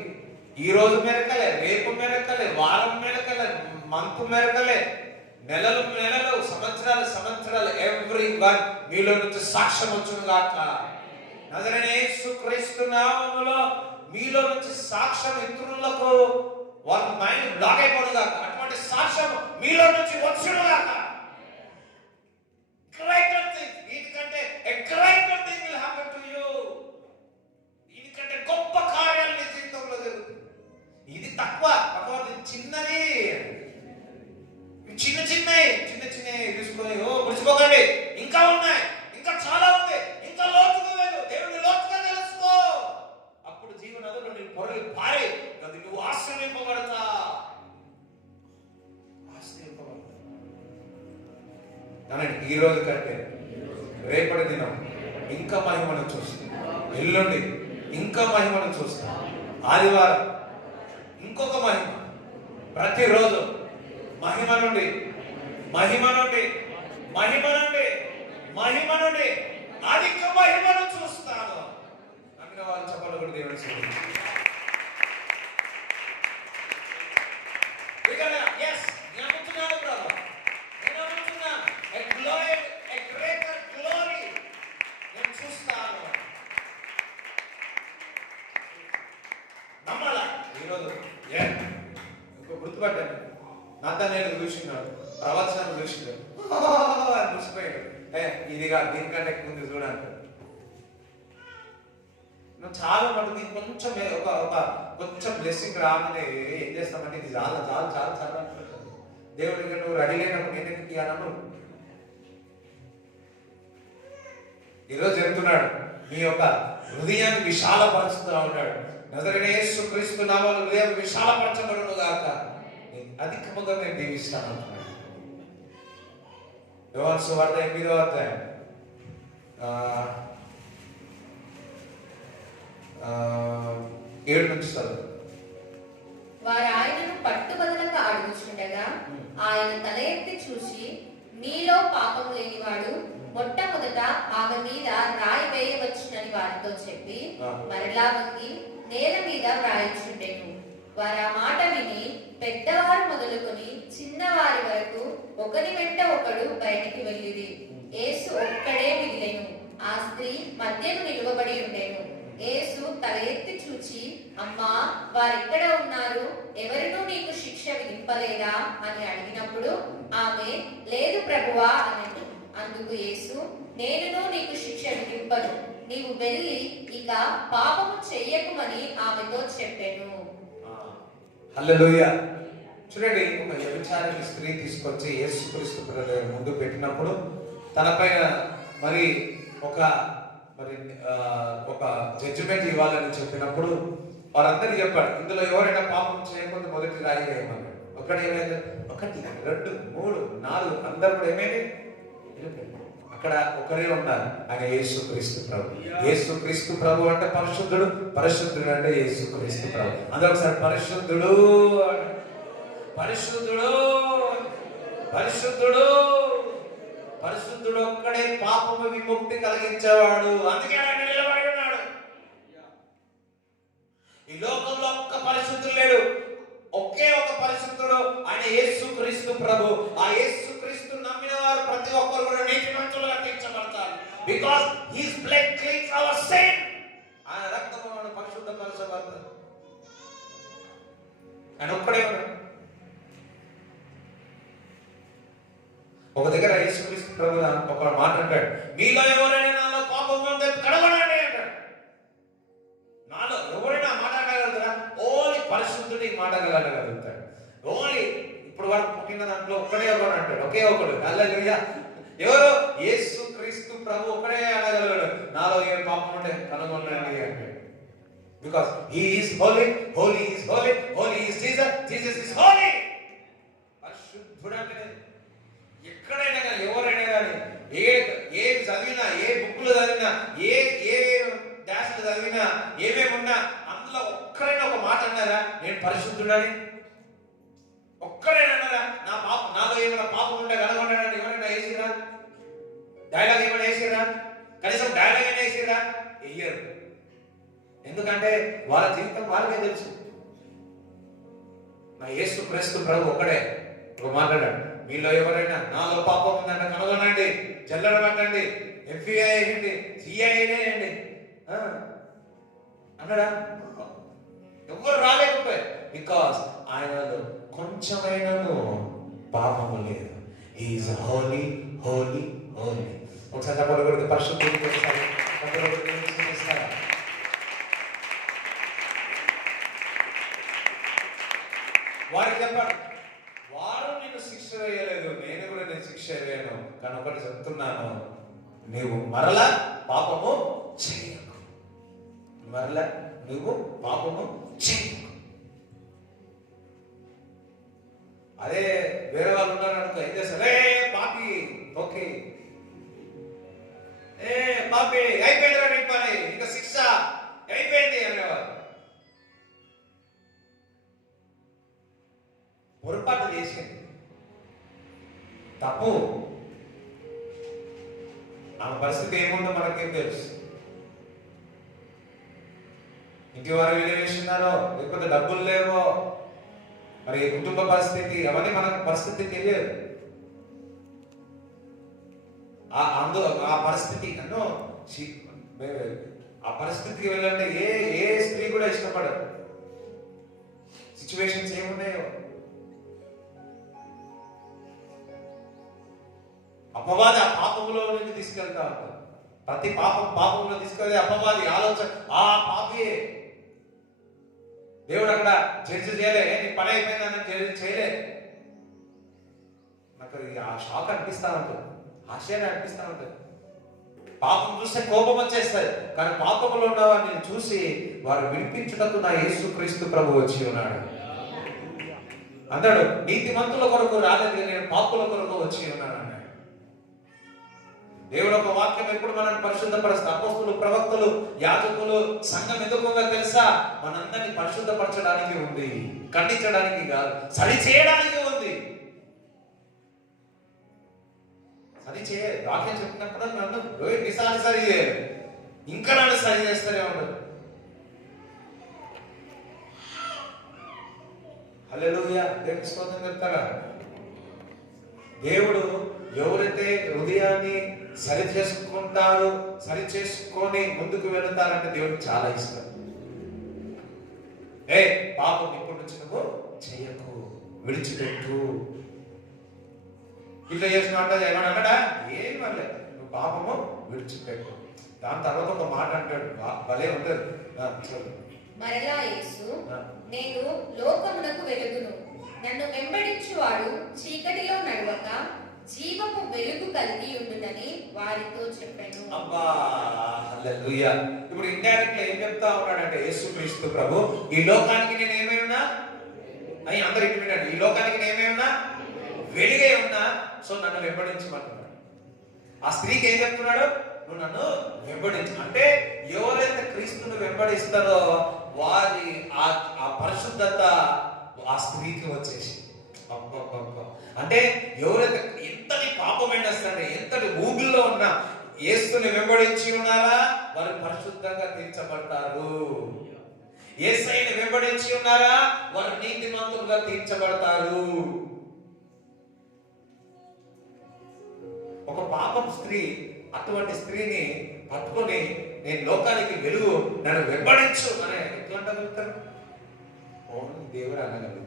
ఈ రోజు మెరకలే, రేపు మెరకలే, వారం మెరకలే, మంత్ మెరకలే, నెలలు సంవత్సరాలు ఎవ్రీ వన్ మీలో నుంచి సాక్ష్యం వచ్చును గాక. నజరేయుడైన యేసుక్రీస్తు నామములో మీలో నుంచి సాక్ష్యం ఇతరులకు వాళ్ళ మైండ్ బ్లాక్ అయిపోను గాక. అటువంటి సాక్ష్యం మీలో నుంచి వచ్చును గాక. గ్రేటర్ థింగ్, దీనికంటే a greater thing will happen to you. దీనికంటే గొప్ప కార్యాలు నీ జీవితంలో జరుగుతాయి. ఇది తక్కువ, చిన్నది, చిన్న తీసుకొని ముడిచిపోకండి. ఇంకా ఉన్నాయి, ఇంకా చాలా ఉంది, ఇంకా లోతుగా వెళ్ళు, దేవుని లోతుగా తెలుసుకో. అప్పుడు జీవనదులు నీ పొరలు పారి అది నువ్వు ఆశ్రయింపబడతా. ఈ రోజు కంటే రేపటి దినం ఇంకా మహిమను చూస్తాం, ఎల్లుండి ఇంకా మహిమను చూస్తాం, ఆదివారం ఇంకొక మహిమ, ప్రతిరోజు మహిమ నుండి అధిక మహిమను చూస్తాను. నమ్మిన వాళ్ళు చెప్పాలి కూడా దేవుని సేవ. నమ్మాలా? ఈరోజు గుర్తుపట్టాను, నాతనేలు చూసినాడు, ప్రవచనాలు చూసినాడు, చూసిపోయాడు. ఇదిగా దీనికంటే ముందు చూడండి. నువ్వు చాలా మటుకు కొంచెం కొంచెం బ్లెస్సింగ్ రాగానే ఏం చేస్తామంటే ఇది చాలా చాలా చాలా చాలా అంటుంటాను. దేవుడికి నువ్వు రెడీ లేనప్పుడు నేను ఎందుకు ఇవ్వాలను? ఈరోజు చెప్తున్నాడు, మీ యొక్క హృదయాన్ని విశాలపరుస్తూ ఉన్నాడు. నజరేయుడైన యేసుక్రీస్తు నామములో హృదయం విశాలపరచబడును గాక. అధికముగా నేను దీవిస్తాను అంటున్నాడు. యోహాను సువార్త 8వ అధ్యాయం 7 నుంచి చదువు. వారు ఆయనను పట్టుబదలక అడుగుచుండగా ఆయన తల ఎత్తి చూసి, మీలో పాపం లేనివాడు మొట్టమొదట ఆమె మీద రాయి వేయవచ్చునని వారితో చెప్పి మరలా వంగి నేల మీద వ్రాయిచుండెను. వారు ఆ మాట విని పెద్దవారు మొదలుకొని చిన్నవారి వరకు ఒకరి వెంట ఒకడు బయటికి వెళ్ళిరి. యేసు ఒక్కడే మిగిలెను. ఆ స్త్రీ మధ్యను నిలువబడి ఉండెను. యేసు తల ఎత్తి చూచి, అమ్మా, వారెక్కడ ఉన్నారు? ఎవరినూ నీకు శిక్ష విధింపలేదా అని అడిగినప్పుడు ఆమె, లేదు ప్రభువా అనెను. అందుకు యేసు, నేనును నీకు శిక్ష విధింపను, నీవు వెళ్ళి ఇక పాపము చెయ్యకుమని ఆమెతో చెప్పెను. హల్లెలూయా. చూడండి, ఒక వ్యభిచారిణి స్త్రీ తీసుకొచ్చి యేసుక్రీస్తు ముందు పెట్టినప్పుడు తనపైన ఒక జడ్జిమెంట్ ఇవ్వాలని చెప్పినప్పుడు వారందరికీ చెప్పాడు, ఇందులో ఎవరైనా పాపం చేయకుండా మొదటి రాయి వేయమన్నాడు. ఒకటి ఏమైంది? 1, 2, 3, 4 అందరూ కూడా ఏమైంది? అక్కడ ఒకరే ఉన్నారు, ఆయన యేసుక్రీస్తు ప్రభు. యేసుక్రీస్తు ప్రభు అంటే పరిశుద్ధుడు, పరిశుద్ధుడు అంటే యేసుక్రీస్తు ప్రభు. అందరూ ఒకసారి పరిశుద్ధుడు, పరిశుద్ధుడు, పరిశుద్ధుడు, పరిశుద్ధుడు ఒక్కడే పాపము విముక్తి కలిగించేవాడు. అందుకే ఆయన నిలబడి ఉన్నాడు. ఈ లోకంలో ఒక్క పరిశుద్ధుడు లేడు, ఒకే ఒక పరిశుద్ధుడు, ఆయన యేసుక్రీస్తు ప్రభు. ఆ యేసుక్రీస్తు నమ్మిన వారు ప్రతి ఒక్కరు కూడా నీతిమంతులుగా తీర్చబడతారు. Because his blood cleanse our sin. ఆయన రక్తము మనల్ని పరిశుద్ధపరచబడతారు. ఆయన ఒక్కడే ఉన్నాడు. మీలో ఎవరైనా నాలో పాపం ఉంటే కడగొనండి అంటాడు. నాలో ఎవరైనా మాట అనగలుగుతారా? ఓన్లీ పరిశుద్ధుడు ఈ మాట అనగలుగుతాడు. ఓన్లీ ఇప్పుడు వరకు పుట్టిన దాంట్లో ఒక్కడే ఒకడు అంటాడు, ఒకే ఒకడు. హల్లెలూయా. ఎవరు? యేసు క్రీస్తు ప్రభు ఒకడే అనగలడు, నాలో ఏ పాపం ఉంటే కనుగొనండి అంటాడు. Because he is holy, holy is holy, holy is Jesus, Jesus is holy. పరిశుద్ధుడు అంటే ఎక్కడైనా కానీ ఎవరైనా కానీ ఏమి చదివినా, ఏ బుక్లు చదివినా, ఏ డాష్లు చదివినా, ఏమేమి ఉన్నా అందులో ఒక్కరైనా ఒక మాట అన్నారా నేను పరిశుద్ధుడని? ఒక్కరైనా అన్నారా నాలో ఏమైనా పాపం ఉంటే కనుగొన్నాడని? ఎవరైనా వేసిరా? డైలాగ్ ఏమైనా వేసిరా? కనీసం డైలాగ్ అయినా వేసిరా? వెయ్యరు. ఎందుకంటే వాళ్ళ జీవితం వాళ్ళకే తెలుసు. నా యేసు క్రీస్తు ప్రభు ఒక్కడే ఒక మాట్లాడాడు, మీలో ఎవరైనా నాలో పాపం ఉందంటే కనుగొనండి, జల్లెడ పట్టండి, FBI అయ్యండి, CIA అయ్యండి అన్నాడా? ఎవరు రాలేకపోయారు. బికాస్ ఆయనలో కొంచెమైనను పాపము లేదు. హీఈస్ హోలీ, హోలీ, హోలీ. ఒకసారి చెప్పగలిగితే పరిశుద్ధుడు చేస్తారు. వారికి చెప్పాడు, వారు నేను శిక్ష వేయలేదు, నేను కూడా నేను శిక్ష వేయను, కానీ ఒకటి చెప్తున్నాను, నీవు మరలా పాపము చేయకు. మరలా నువ్వు పాపము చేయకు. అదే వేరే వాళ్ళు ఉన్నారు అనుకో, ఏం చేస్తారు? పాపి, ఓకే, పాపి అయిపోయింది నీ పని, ఇంకా శిక్ష అయిపోయింది అనేవారు. పొరపాటు చేసింది, తప్పు. ఆమె పరిస్థితి ఏముందో మనకేం తెలుసు. ఇంటి వారు విలువేస్తున్నారో, లేకపోతే డబ్బులు లేవో, మరి కుటుంబ పరిస్థితి, అవన్నీ మనకు పరిస్థితి తెలియదు. ఆ పరిస్థితి అన్నో ఆ పరిస్థితికి వెళ్ళంటే ఏ స్త్రీ కూడా ఇష్టపడదు. సిచ్యువేషన్స్ ఏమున్నాయో, అపవాది ఆ పాపంలో నుంచి తీసుకెళ్తా ఉంటారు. ప్రతి పాపంలో తీసుకెళ్తే అపవాది ఆలోచన ఆ పాపియే. దేవుడు అక్కడ జడ్జి చేయలే, నీ పని అయిపోయిందని జడ్జి చేయలే. నాకు ఆ షాక్ అనిపిస్తా ఉంటుంది, ఆశ్చర్యం అనిపిస్తా ఉంటుంది. పాపం చూస్తే కోపం వచ్చేస్తుంది, కానీ పాపంలో ఉన్న వారిని చూసి వారు విడిపించుటకు నా యేసు క్రీస్తు ప్రభు వచ్చి ఉన్నాడు అన్నాడు. నీతిమంతుల కొరకు రాలేదు, నేను పాపుల కొరకు వచ్చి ఉన్నాను అన్నాడు. దేవుడు ఒక వాక్యం ఎప్పుడు మనల్ని పరిశుద్ధపరుస్తారు. అపోస్తులు, ప్రవక్తలు, యాజకులు, సంఘం ఎందుకుందో తెలుసా? మనందరినీ పరిశుద్ధపరచడానికి ఉంది, ఖండించడానికి కాదు, సరి చేయడానికి ఉంది. సరి చేయ వాక్యం చెప్పినప్పుడు నన్ను ఎన్నిసార్లు సరి చేయాలి, ఇంకా నన్ను సరి చేస్తూనే ఉండదు. హల్లెలూయా, దేవుని స్తోత్రం చెప్తారా? దేవుడు ఎవరైతే హృదయాన్ని సరి చేసుకుంటారో, సరి చేసుకొని ముందుకు వెళతారంటే దేవుడికి చాలా ఇష్టం. పాపం ఇప్పటి నుంచి నువ్వు చెయ్యకు, విడిచిపెట్టు. ఇట్లా చేసిన ఏమన్నా అన్నాడా? ఏం అనలే, నువ్వు పాపము విడిచిపెట్టు. దాని తర్వాత ఒక మాట అంటాడు, భలే ఉంటుంది. మరలా యేసు, నేను లోకమునకు వెలుగును, నన్ను వెంబడించువాడు చీకటిలో నడవక జీవపు వెలుగు కలిగి ఉండునని వారితో చెప్పాను. అబ్బా, హల్లెలూయా. ఇప్పుడు ఇండైరెక్ట్ ఏం చెప్తా ఉన్నాడంటే యేసు క్రీస్తు ప్రభు, ఈ లోకానికి నేను ఏమై ఉన్నా అని అందరికి వినండి, ఈ లోకానికి నేను ఏమై ఉన్నా? వెలుగే ఉన్నా. సో నన్ను వెంబడించమంటున్నాడు. ఆ స్త్రీకి ఏం చెప్తున్నాడు? నువ్వు నన్ను వెంబడించు. అంటే ఎవరైతే క్రీస్తును వెంబడిస్తారో వారి ఆ పరిశుద్ధత ఆ స్త్రీకి వచ్చేసి, అంటే ఎవరైతే ఎంతటి పాపమైన సరే, ఎంతటి ఊబిలో ఉన్నా యేసుని వెంబడించి ఉన్నారా వారు పరిశుద్ధంగా తీర్చబడతారు. యేసయ్యని వెంబడించి ఉన్నారా వారు నీతిమంతులుగా తీర్చబడతారు. ఒక పాపం స్త్రీ అటువంటి స్త్రీని పట్టుకొని నేను లోకానికి వెలుగు, నన్ను వెంబడించు అని ఎట్లా అనగలుగుతారు? ఓన్లీ దేవుడు అనగలుగుతారు,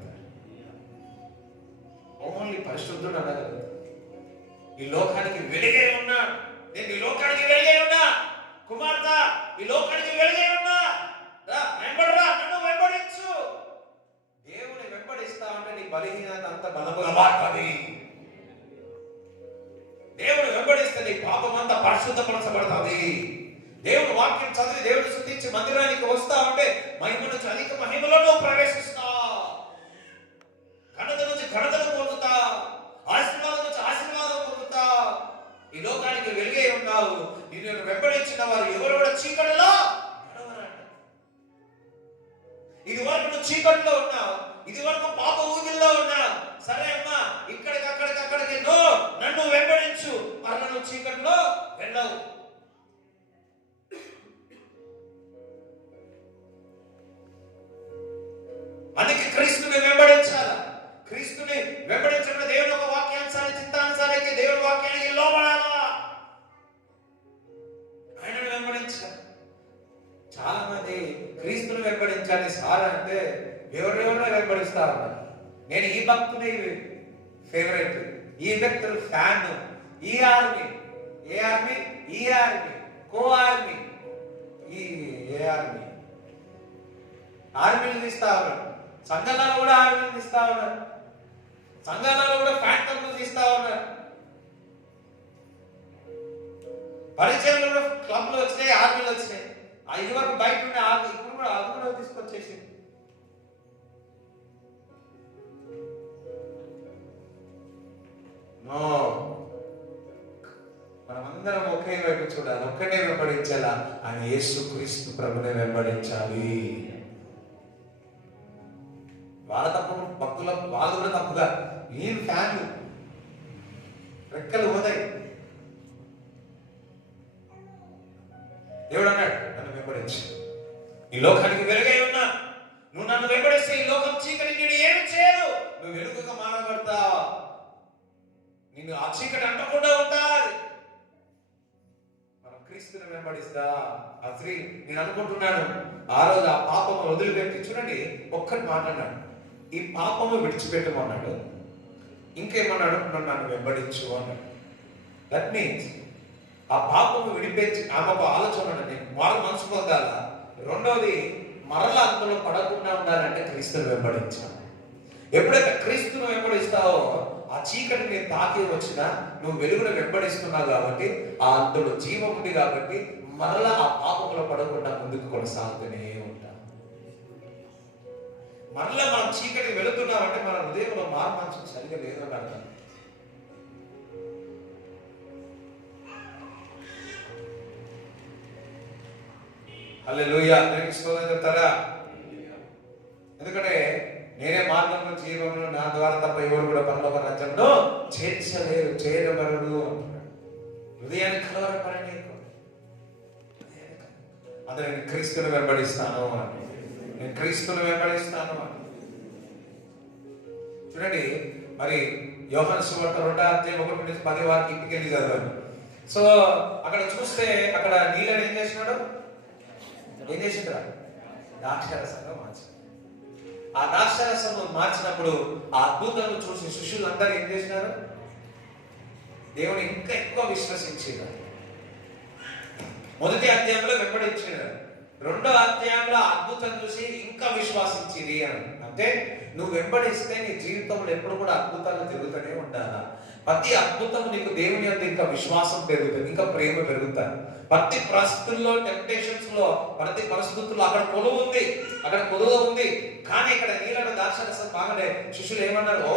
ఓన్లీ పరిశుద్ధుడు అనగలుగుతారు. ఈ లోకానికి వెలుగే ఉన్నా నేను ఈ లోకానికి వెలుగై ఉన్నా, కుమార్తె ఈ లోకానికి వెలుగై ఉన్నా, రా వెంబడరా, నన్ను వెంబడించు. దేవుని వెంబడిస్తా ఉంటే నీ బలహీనత అంత బలముగా మారుతుంది. దేవుని వెంబడిస్తే నీ పాపం అంతా పరిశుద్ధపరచబడుతుంది. దేవుని వాక్యం చదివి దేవుని స్తుతించి మందిరానికి వస్తా ఉంటే మహిమ నుంచి అధిక మహిమలను ప్రవేశిస్తా, ఘనత నుంచి ఘనతను పొందుతా, ఆశీర్వాదం నుంచి ఆశీర్వాదం పొందుతా. ఈ లోకానికి వెలుగై ఉన్నావు. నిన్ను వెంబడించిన వారు ఎవరు కూడా చీకటిలో నడవరంట. ఇది వరకు నువ్వు చీకటిలో ఉన్నావు, ఇది వరకు పాప ఊగిల్లో ఉన్నావు. సరే అమ్మా, అక్కడికి నన్ను వెంబడించు, మరల నువ్వు చీకటిలో వెళ్ళవు. అందుకే క్రీస్తుని వెంబడించాల. క్రీస్తుని వెంబడించడం దేవుని ఒక వాక్యానుసారి చిత్తానుసారికి దేవుని వాక్యానికి లోబడాలా, ఆయనను వెంబడించాలి. చాలా మంది క్రీస్తుని వెంబడించాలి సార్ అంటే ఎవరెవరినో వెంబడిస్తా ఉన్నారు. నేను ఈ భక్తుని ఫేవరెట్, ఈ వ్యక్తులు ఫ్యాన్, ఈ ఆర్మీ, ఏ ఆర్మీ, ఈ ఆర్మీ, కో ఆర్మీ, ఈ ఏ ఆర్మీ, ఆర్మీలు తీస్తా ఉన్నారు. సంఘాలలో కూడా ఆర్మీలు తీస్తా ఉన్నారు. సంఘాలలో కూడా ఫ్యాక్టర్లు తీస్తా ఉన్నారు. పరిచయంలో కూడా క్లబ్లు వచ్చినాయి, ఆర్మీలు వచ్చినాయి. ఇది వరకు బయట ఉండే ఆర్మీ ఇప్పుడు కూడా అది కూడా తీసుకొచ్చేసి మనమందరం ఒకే వైపు చూడాలి, ఒక్కనే వెంబడించాలా. ఆయన యేసు క్రీస్తు ప్రభునే వెంబడించాలి. వాళ్ళ తప్పు భక్తుల వాళ్ళు కూడా తప్పుగా ఏం ఫ్యాన్లు రెక్కలు పోతాయి. దేవుడు అన్నాడు నన్ను వెంబడించు, ఈ లోకానికి వెలుగై ఉన్నా, నువ్వు నన్ను వెంబడిస్తే ఈ లోకం చీకటి నీడు ఏమి చేయదు, నువ్వు వెలుగుగా మారబడతా, నిన్ను ఆ చీకటి అంటకుండా ఉంటాది. మనం క్రీస్తుని వెంబడిస్తా. ఆ స్త్రీ నేను అనుకుంటున్నాను ఆ రోజు ఆ పాపము వదిలిపెట్టి, చూడండి ఒక్కటి మాట్లాడాడు, ఈ పాపము విడిచిపెట్టమన్నాడు, ఇంకేమన్నాడు, నన్ను వెంబడించు అన్నాడు. దట్ మీన్స్ ఆ పాపము విడిపించి ఆమె ఒక ఆలోచన ఉన్నది, వాళ్ళ మనసు పొందాల. రెండోది మరలా అందులో పడకుండా ఉండాలంటే క్రీస్తుని వెంబడించాలి. ఎప్పుడైతే క్రీస్తును వెంబడిస్తావో ఆ చీకటి నీ తాకి వచ్చినా నువ్వు వెలుగును వెంబడిస్తున్నావు కాబట్టి ఆ అందులో జీవం ఉంది కాబట్టి మరలా ఆ పాపంలో పడకుండా ముందుకు కొనసాగుతూనే ఉంటాం. మరలా మనం చీకటి వెళుతున్నామంటే మన హృదయంలో మార్పు సరిగా లేదని అర్థం. హల్లెలూయా, అందరికీ స్తోత్రం చెప్తారా? ఎందుకంటే నేనే మార్గంలో జీవమును, నా ద్వారా తప్ప ఎవరు కూడా పరలోక రాజ్యంలో చేర్చలేరు, చేయబడరు అంటున్నాడు. హృదయాన్ని కలవరపడండి. అదే నేను క్రీస్తుని వెంబడిస్తాను అని, నేను క్రీస్తుని వెంబడిస్తాను అని. చూడండి మరి యోహాను సువార్త 2:1-10 వారికి ఇంటికి వెళ్ళి చదవండి. సో అక్కడ చూస్తే అక్కడ నీళ్ళని ఏం చేసినాడు, ఏం చేసిండ్రా, ద్రాక్షారసంగా మార్చాడు. ఆ ద్రాక్షారసం మార్చినప్పుడు ఆ అద్భుతాలను చూసి శిష్యులందరూ ఏం చేసినారు, దేవుని ఇంకా ఎక్కువ విశ్వసించారు. మొదటి అధ్యాయంలో వెంబడించారు, రెండో అధ్యాయంలో అద్భుతం చూసి ఇంకా విశ్వాసించింది అని. అంటే నువ్వు వెంబడిస్తే నీ జీవితంలో ఎప్పుడు కూడా అద్భుతాలు జరుగుతూనే ఉండాలా. ప్రతి అద్భుతం నీకు దేవుని యొక్క ఇంకా విశ్వాసం పెరుగుతుంది, ఇంకా ప్రేమ పెరుగుతుంది. ప్రతి పరిస్థితుల్లో, టెంప్టేషన్స్ లో, ప్రతి పరిస్థితుల్లో అక్కడ కొలువు ఉంది, అక్కడ కొలువు ఉంది. కానీ ఇక్కడ నీళ్ళ ద్రాక్షరసం బాగానే శిష్యులు ఏమన్నారు, ఓ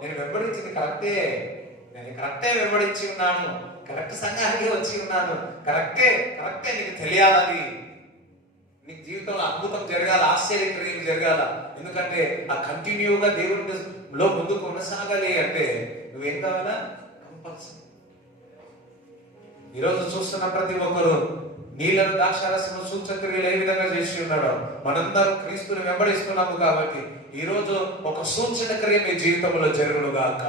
నేను వెంబడించింది కరెక్టే, నేను కరెక్టే వెంబడించి ఉన్నాను, కరెక్ట్ సంఘానికి వచ్చి ఉన్నాను, కరెక్టే నీకు తెలియాలని, నీ జీవితంలో అద్భుతం జరగాల, ఆశ్చర్యక్రియలు జరగాల. ఎందుకంటే ఆ కంటిన్యూగా దేవునిలో ముందుకు కొనసాగాలి అంటే నువ్వేం కావాలా, కంపల్సరీ. ఈరోజు చూస్తున్న ప్రతి ఒక్కరు నీళ్ళను ద్రాక్షారసము సూచక్రియలు ఏ విధంగా చేసి ఉన్నాడో మనందరం క్రీస్తుని వెంబడిస్తున్నాము కాబట్టి ఈ రోజు ఒక సూచన క్రియ మీ జీవితంలో జరుగును గాక,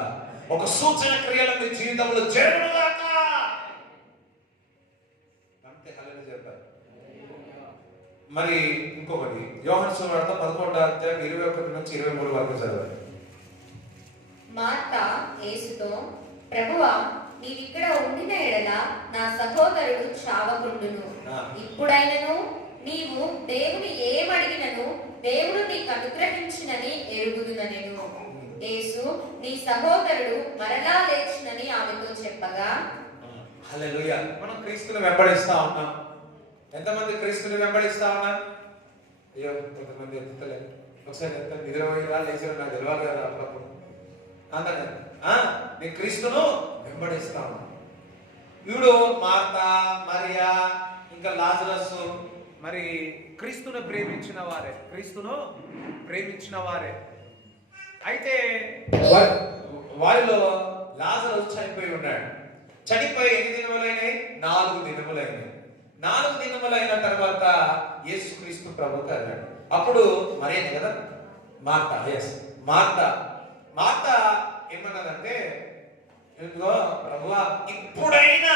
ఒక సూచన క్రియలు మీ జీవితంలో జరుగును గాక. అంతే, హల్లెలూయా చెప్పారు. మరి ఇంకొకటి యోహాను సువార్త 11:21-23 వరకు చదవండి. మార్త యేసుతో, ప్రభువా నీవిక్కడ ఉండిన ఎడల నా సహోదరుడు చావకుండును. ఆ. ఇప్పుడైనను నీవు దేవుని ఏమడిగినను దేవుడు నీకు అనుగ్రహించినని ఎరుగుదునెను. యేసు నీ సహోదరుడు మరలా లేచినని ఆమెతో చెప్పగా, హల్లెలూయా. మనం క్రీస్తుని వెంబడిస్తా ఉన్నాం. ఎంతమంది క్రీస్తుని వెంబడిస్తా ఉన్నాం? అయ్యో కొంతమంది ఎత్తుతలేదు. ఒకసారి ఎంత నిద్రపోయిరా లేచిరా నాకు తెలియాలి కదా అప్పుడప్పుడు అందరు నేను క్రీస్తును వెంబడిస్తా ఉన్నాను. వీడు మార్తా, మరియా, ఇంకా లాజరస్ మరి క్రీస్తును ప్రేమించిన వారే. అయితే వారిలో లాజరస్ చనిపోయి ఉన్నాడు. చనిపోయి ఎన్ని దినములైనాయి? 4 దినములైనాయి. 4 దినములైన తర్వాత యేసుక్రీస్తు ప్రభువుకి వెళ్ళాడు. అప్పుడు మరియే కదా మార్తా, మార్తా ఏమన్నదంటే, ఇదిగో ప్రభువా ఎప్పుడైనా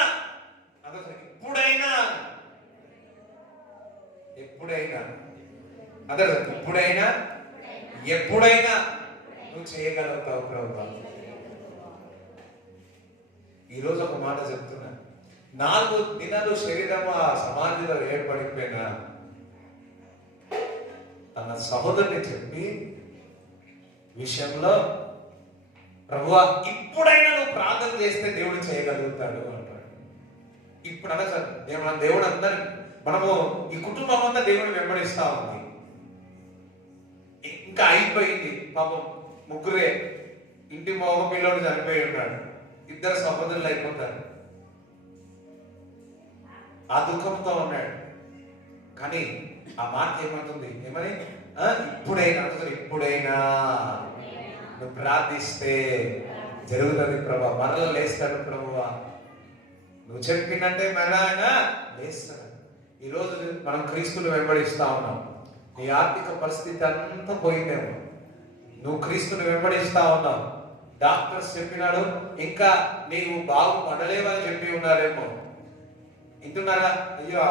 నువ్వు చేయగలుగుతావు ప్రభువా. ఈరోజు ఒక మాట చెప్తున్నా, 4 దినాలు శరీరము ఆ సమాధిలో ఏర్పడిపోయినా తన సహోదరుని చెప్పి విషయంలో ప్రభువా ఇప్పుడైనా నువ్వు ప్రార్థన చేస్తే దేవుడు చేయగలుగుతాడు అంటాడు. ఇప్పుడు అన్న సార్ దేవుడు అందరి మనము ఈ కుటుంబం అంతా దేవుడిని వెంబడిస్తా ఉంది. ఇంకా అయిపోయింది పాపం, ముగ్గురే, ఇంటి మగ పిల్లోడు చనిపోయి ఉన్నాడు, 2 సహోదరులు అయిపోతారు. ఆ దుఃఖంతో ఉన్నాడు. కానీ ఆ మాట ఏమంటుంది? ఏమని? ఇప్పుడైనా నువ్వు ప్రార్థిస్తే జరుగుతుంది ప్రభా, మరలా లేస్తాడు ప్రభువా, నువ్వు చెప్పినట్టే మరలా ఆయన లేస్తాడు. ఈరోజు మనం క్రీస్తుని వెంబడిస్తా ఉన్నాం. నీ ఆర్థిక పరిస్థితి అంతా పోయిందేమో, నువ్వు క్రీస్తుని వెంబడిస్తా ఉన్నావు. డాక్టర్స్ చెప్పినాడు ఇంకా నీవు బాగుపడలేవని చెప్పి ఉన్నారేమో. ఇంటున్నారా? అయ్యో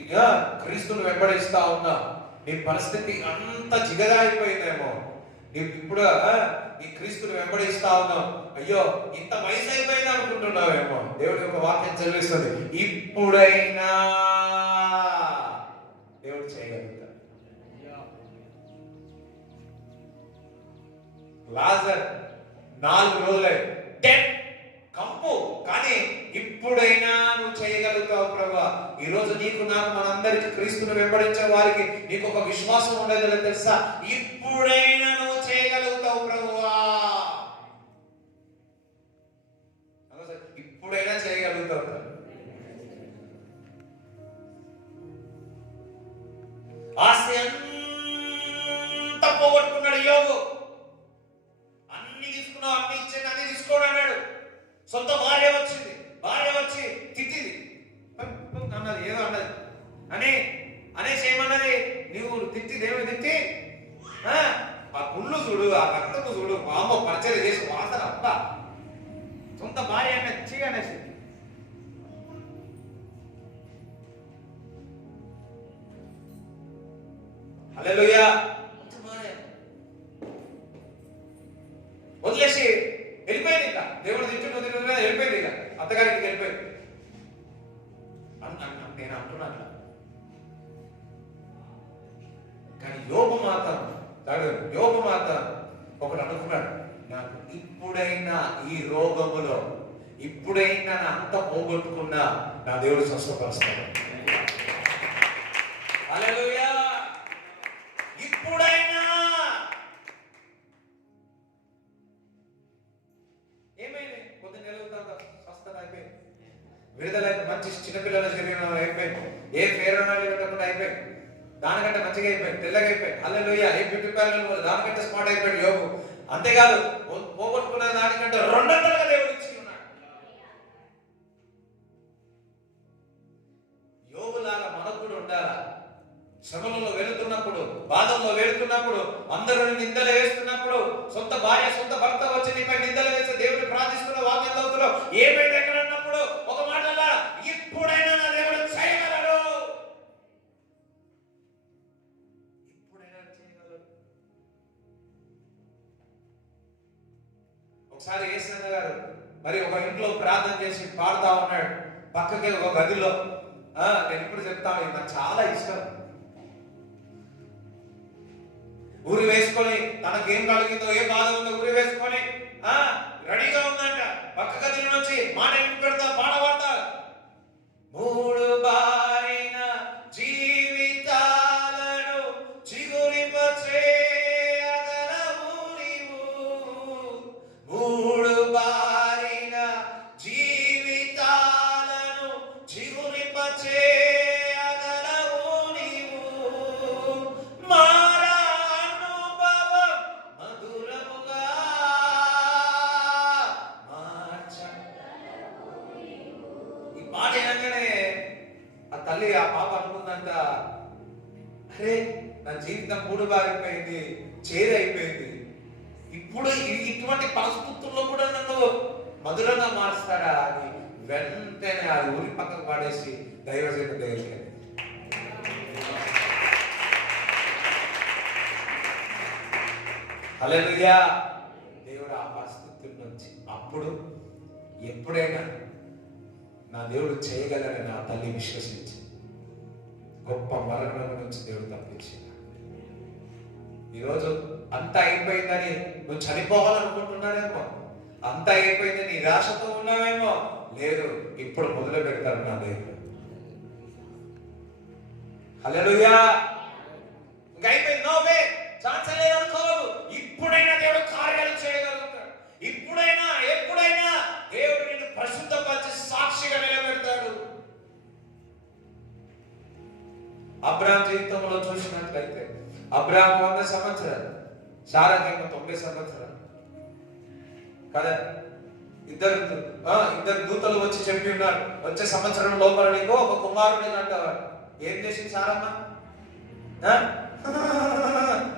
ఇక క్రీస్తుని వెంబడిస్తా ఉన్నావు, నీ పరిస్థితి అంత జిగగా అయిపోయిందేమో. నీవు ఇప్పుడు ఈ క్రీస్తుని వెంబడిస్తా ఉన్నావు, అయ్యో ఇంత వయసు అయిపోయింది అనుకుంటున్నావేమో. దేవుడి యొక్క వాక్యం చదివిస్తుంది, ఇప్పుడైనా దేవుడు చేయగలుగుతాడు. లాజర్ 4 రోజులే డెడ్ కంపు, కానీ ఇప్పుడైనా నువ్వు చేయగలుగుతావు ప్రభువా. ఈ రోజు నీకు నాకు మనందరికి క్రీస్తుని వెంబడించే వారికి నీకు ఒక విశ్వాసం ఉండేది తెలుసా? ఇప్పుడైనా నువ్వు చేయగలుగుతావు ప్రభువా. ఇప్పుడైనా చేయగలుగుతావు. ఆస్తి అంతా పోగొట్టుకున్నాడు యోగు. అన్ని తీసుకున్నావు, అన్ని ఇచ్చాను, అన్ని తీసుకోడు అన్నాడు. సొంత భార్య వచ్చి తిట్టింది అన్నది, ఏదో అన్నది అనేసి ఏమన్నది? నువ్వు తిట్టి దేవుని తిట్టి ఆ గుళ్ళు చూడు, ఆ రక్తము చూడు, మా అమ్మ పరిచయం చేసి వాసన అబ్బా, సొంత భార్య అనేసి అనేసి హల్లెలూయా. వదిలేసి వెళ్ళిపోయింది. ఇంకా దేవుడు తిట్టు వెళ్ళిపోయింది. ఇక అత్తగారికి వెళ్ళిపోయింది. నేను అంటున్నట్ల. కానీ యోబు మాత్రం ఒకడు అనుకున్నాడు, నాకు ఇప్పుడైనా ఈ రోగములో ఇప్పుడైనా నా అంత పోగొట్టుకున్నా నా దేవుడు స్వస్థపరుస్తాడు. హల్లెలూయా. ఇప్పుడైనా ఏమైంది? కొద్ది నెలల తర్వాత స్వస్థత అయిపోయింది, విడుదలైతే మంచి చిన్నపిల్లల శరీరం అయిపోయింది, ఏ ఫేరనాలు పెట్టకుండా అయిపోయింది, దానికంటే మంచిగా అయిపోయింది, తెల్లగా అయిపోయింది. హల్లెలూయా. ఏ బ్యూటీ పార్లర్ దానికంటే స్మార్ట్ అయిపోయాడు యోగు. అంతేకాదు పోగొట్టుకున్న దానికంటే 200గా దేవుడు ఇచ్చి ఉన్నాడు. యోగులాగా మనకు కూడా ఉండాలా? శ్రమలలో వెళుతున్నప్పుడు, బాధల్లో వెళుతున్నప్పుడు, అందరూ నిందలు వేస్తున్నప్పుడు, సొంత భార్య సొంత భర్త వచ్చి నీపై నిందలు వేస్తే దేవుడు ప్రార్థిస్తున్న వాక్యం చదువుతున్నావు, ఏమైతే ఎక్కడ అన్నప్పుడు ఒక మాటలా ఇప్పుడైనా నా దేవుడు చేయగలడు. ఇప్పుడైనా చేయగలడు. ఒకసారి యేసయ్య గారు మరి ఒక ఇంట్లో ప్రార్థన చేసి పాడుతా ఉన్నాడు, పక్కకి ఒక గదిలో. నేను ఇప్పుడు చెప్తాను, ఇది నాకు చాలా ఇష్టం. ఊరి వేసుకొని తనకేం కలిగిందో, ఏ బాధ ఉందో ఊరి వేసుకొని రెడీగా ఉందంట. పక్క గదిలో నుంచి మాట ఇంటి పెడతా, పాట పాడతా. మూడు బారిన జీవితాలను చిగురింపచేయగలవు నీవు. మూడు బారిన జీవితాలను చిగురింపచేయగలవు నీవు. మారా అనుభవం మధురముగా ఈ మాట అనగానే ఆ తల్లి, ఆ పాప అనుకుందంట, అరే నా జీవితం మూడు బారిపోయింది, చేదైపోయింది. ఇప్పుడు ఇటువంటి పరిస్థితుల్లో కూడా నన్ను మధురంగా మారుస్తాడా అని వెంటనే అది ఊరి పక్కకు పాడేసి దైవజన దగ్గరికి. హల్లెలూయా. దేవుడు ఆ పరిస్థితుల నుంచి అప్పుడు ఎప్పుడైనా నా దేవుడు చేయగలని నా తల్లి విశ్వసించి గొప్ప మరణం నుంచి దేవుడు తప్పించింది. ఈరోజు అంతా అయిపోయిందని నువ్వు చనిపోవాలనుకుంటున్నావేమో, అంతా అయిపోయిందని నిరాశతో ఉన్నావేమో. లేదు, ఇప్పుడు మొదలు పెడతాడు నా దేవుడు. హల్లెలూయా. ఇంకా అయిపోయింది, నో వే, ఛాన్స్ లేదు అనుకోవద్దు. ఇప్పుడైనా దేవుడు కార్యాలు చేయగలుగుతాడు. ఇప్పుడైనా ఎప్పుడైనా దేవుడు నిన్ను పరిశుద్ధపరిచి సాక్షిగా నిలబెడతాడు. అబ్రాహాం జీవితంలో చూసినట్లయితే అబ్రాహాం 100 సంవత్సరాలు, శారాకేమో 90 సంవత్సరాలు కదా. ఇద్దరు దూతలు వచ్చి చెప్పి ఉన్నారు, వచ్చే సంవత్సరం లోపల నీకు ఒక కుమారుడు అంటారు. ఏం చేసింది సారమ్మ?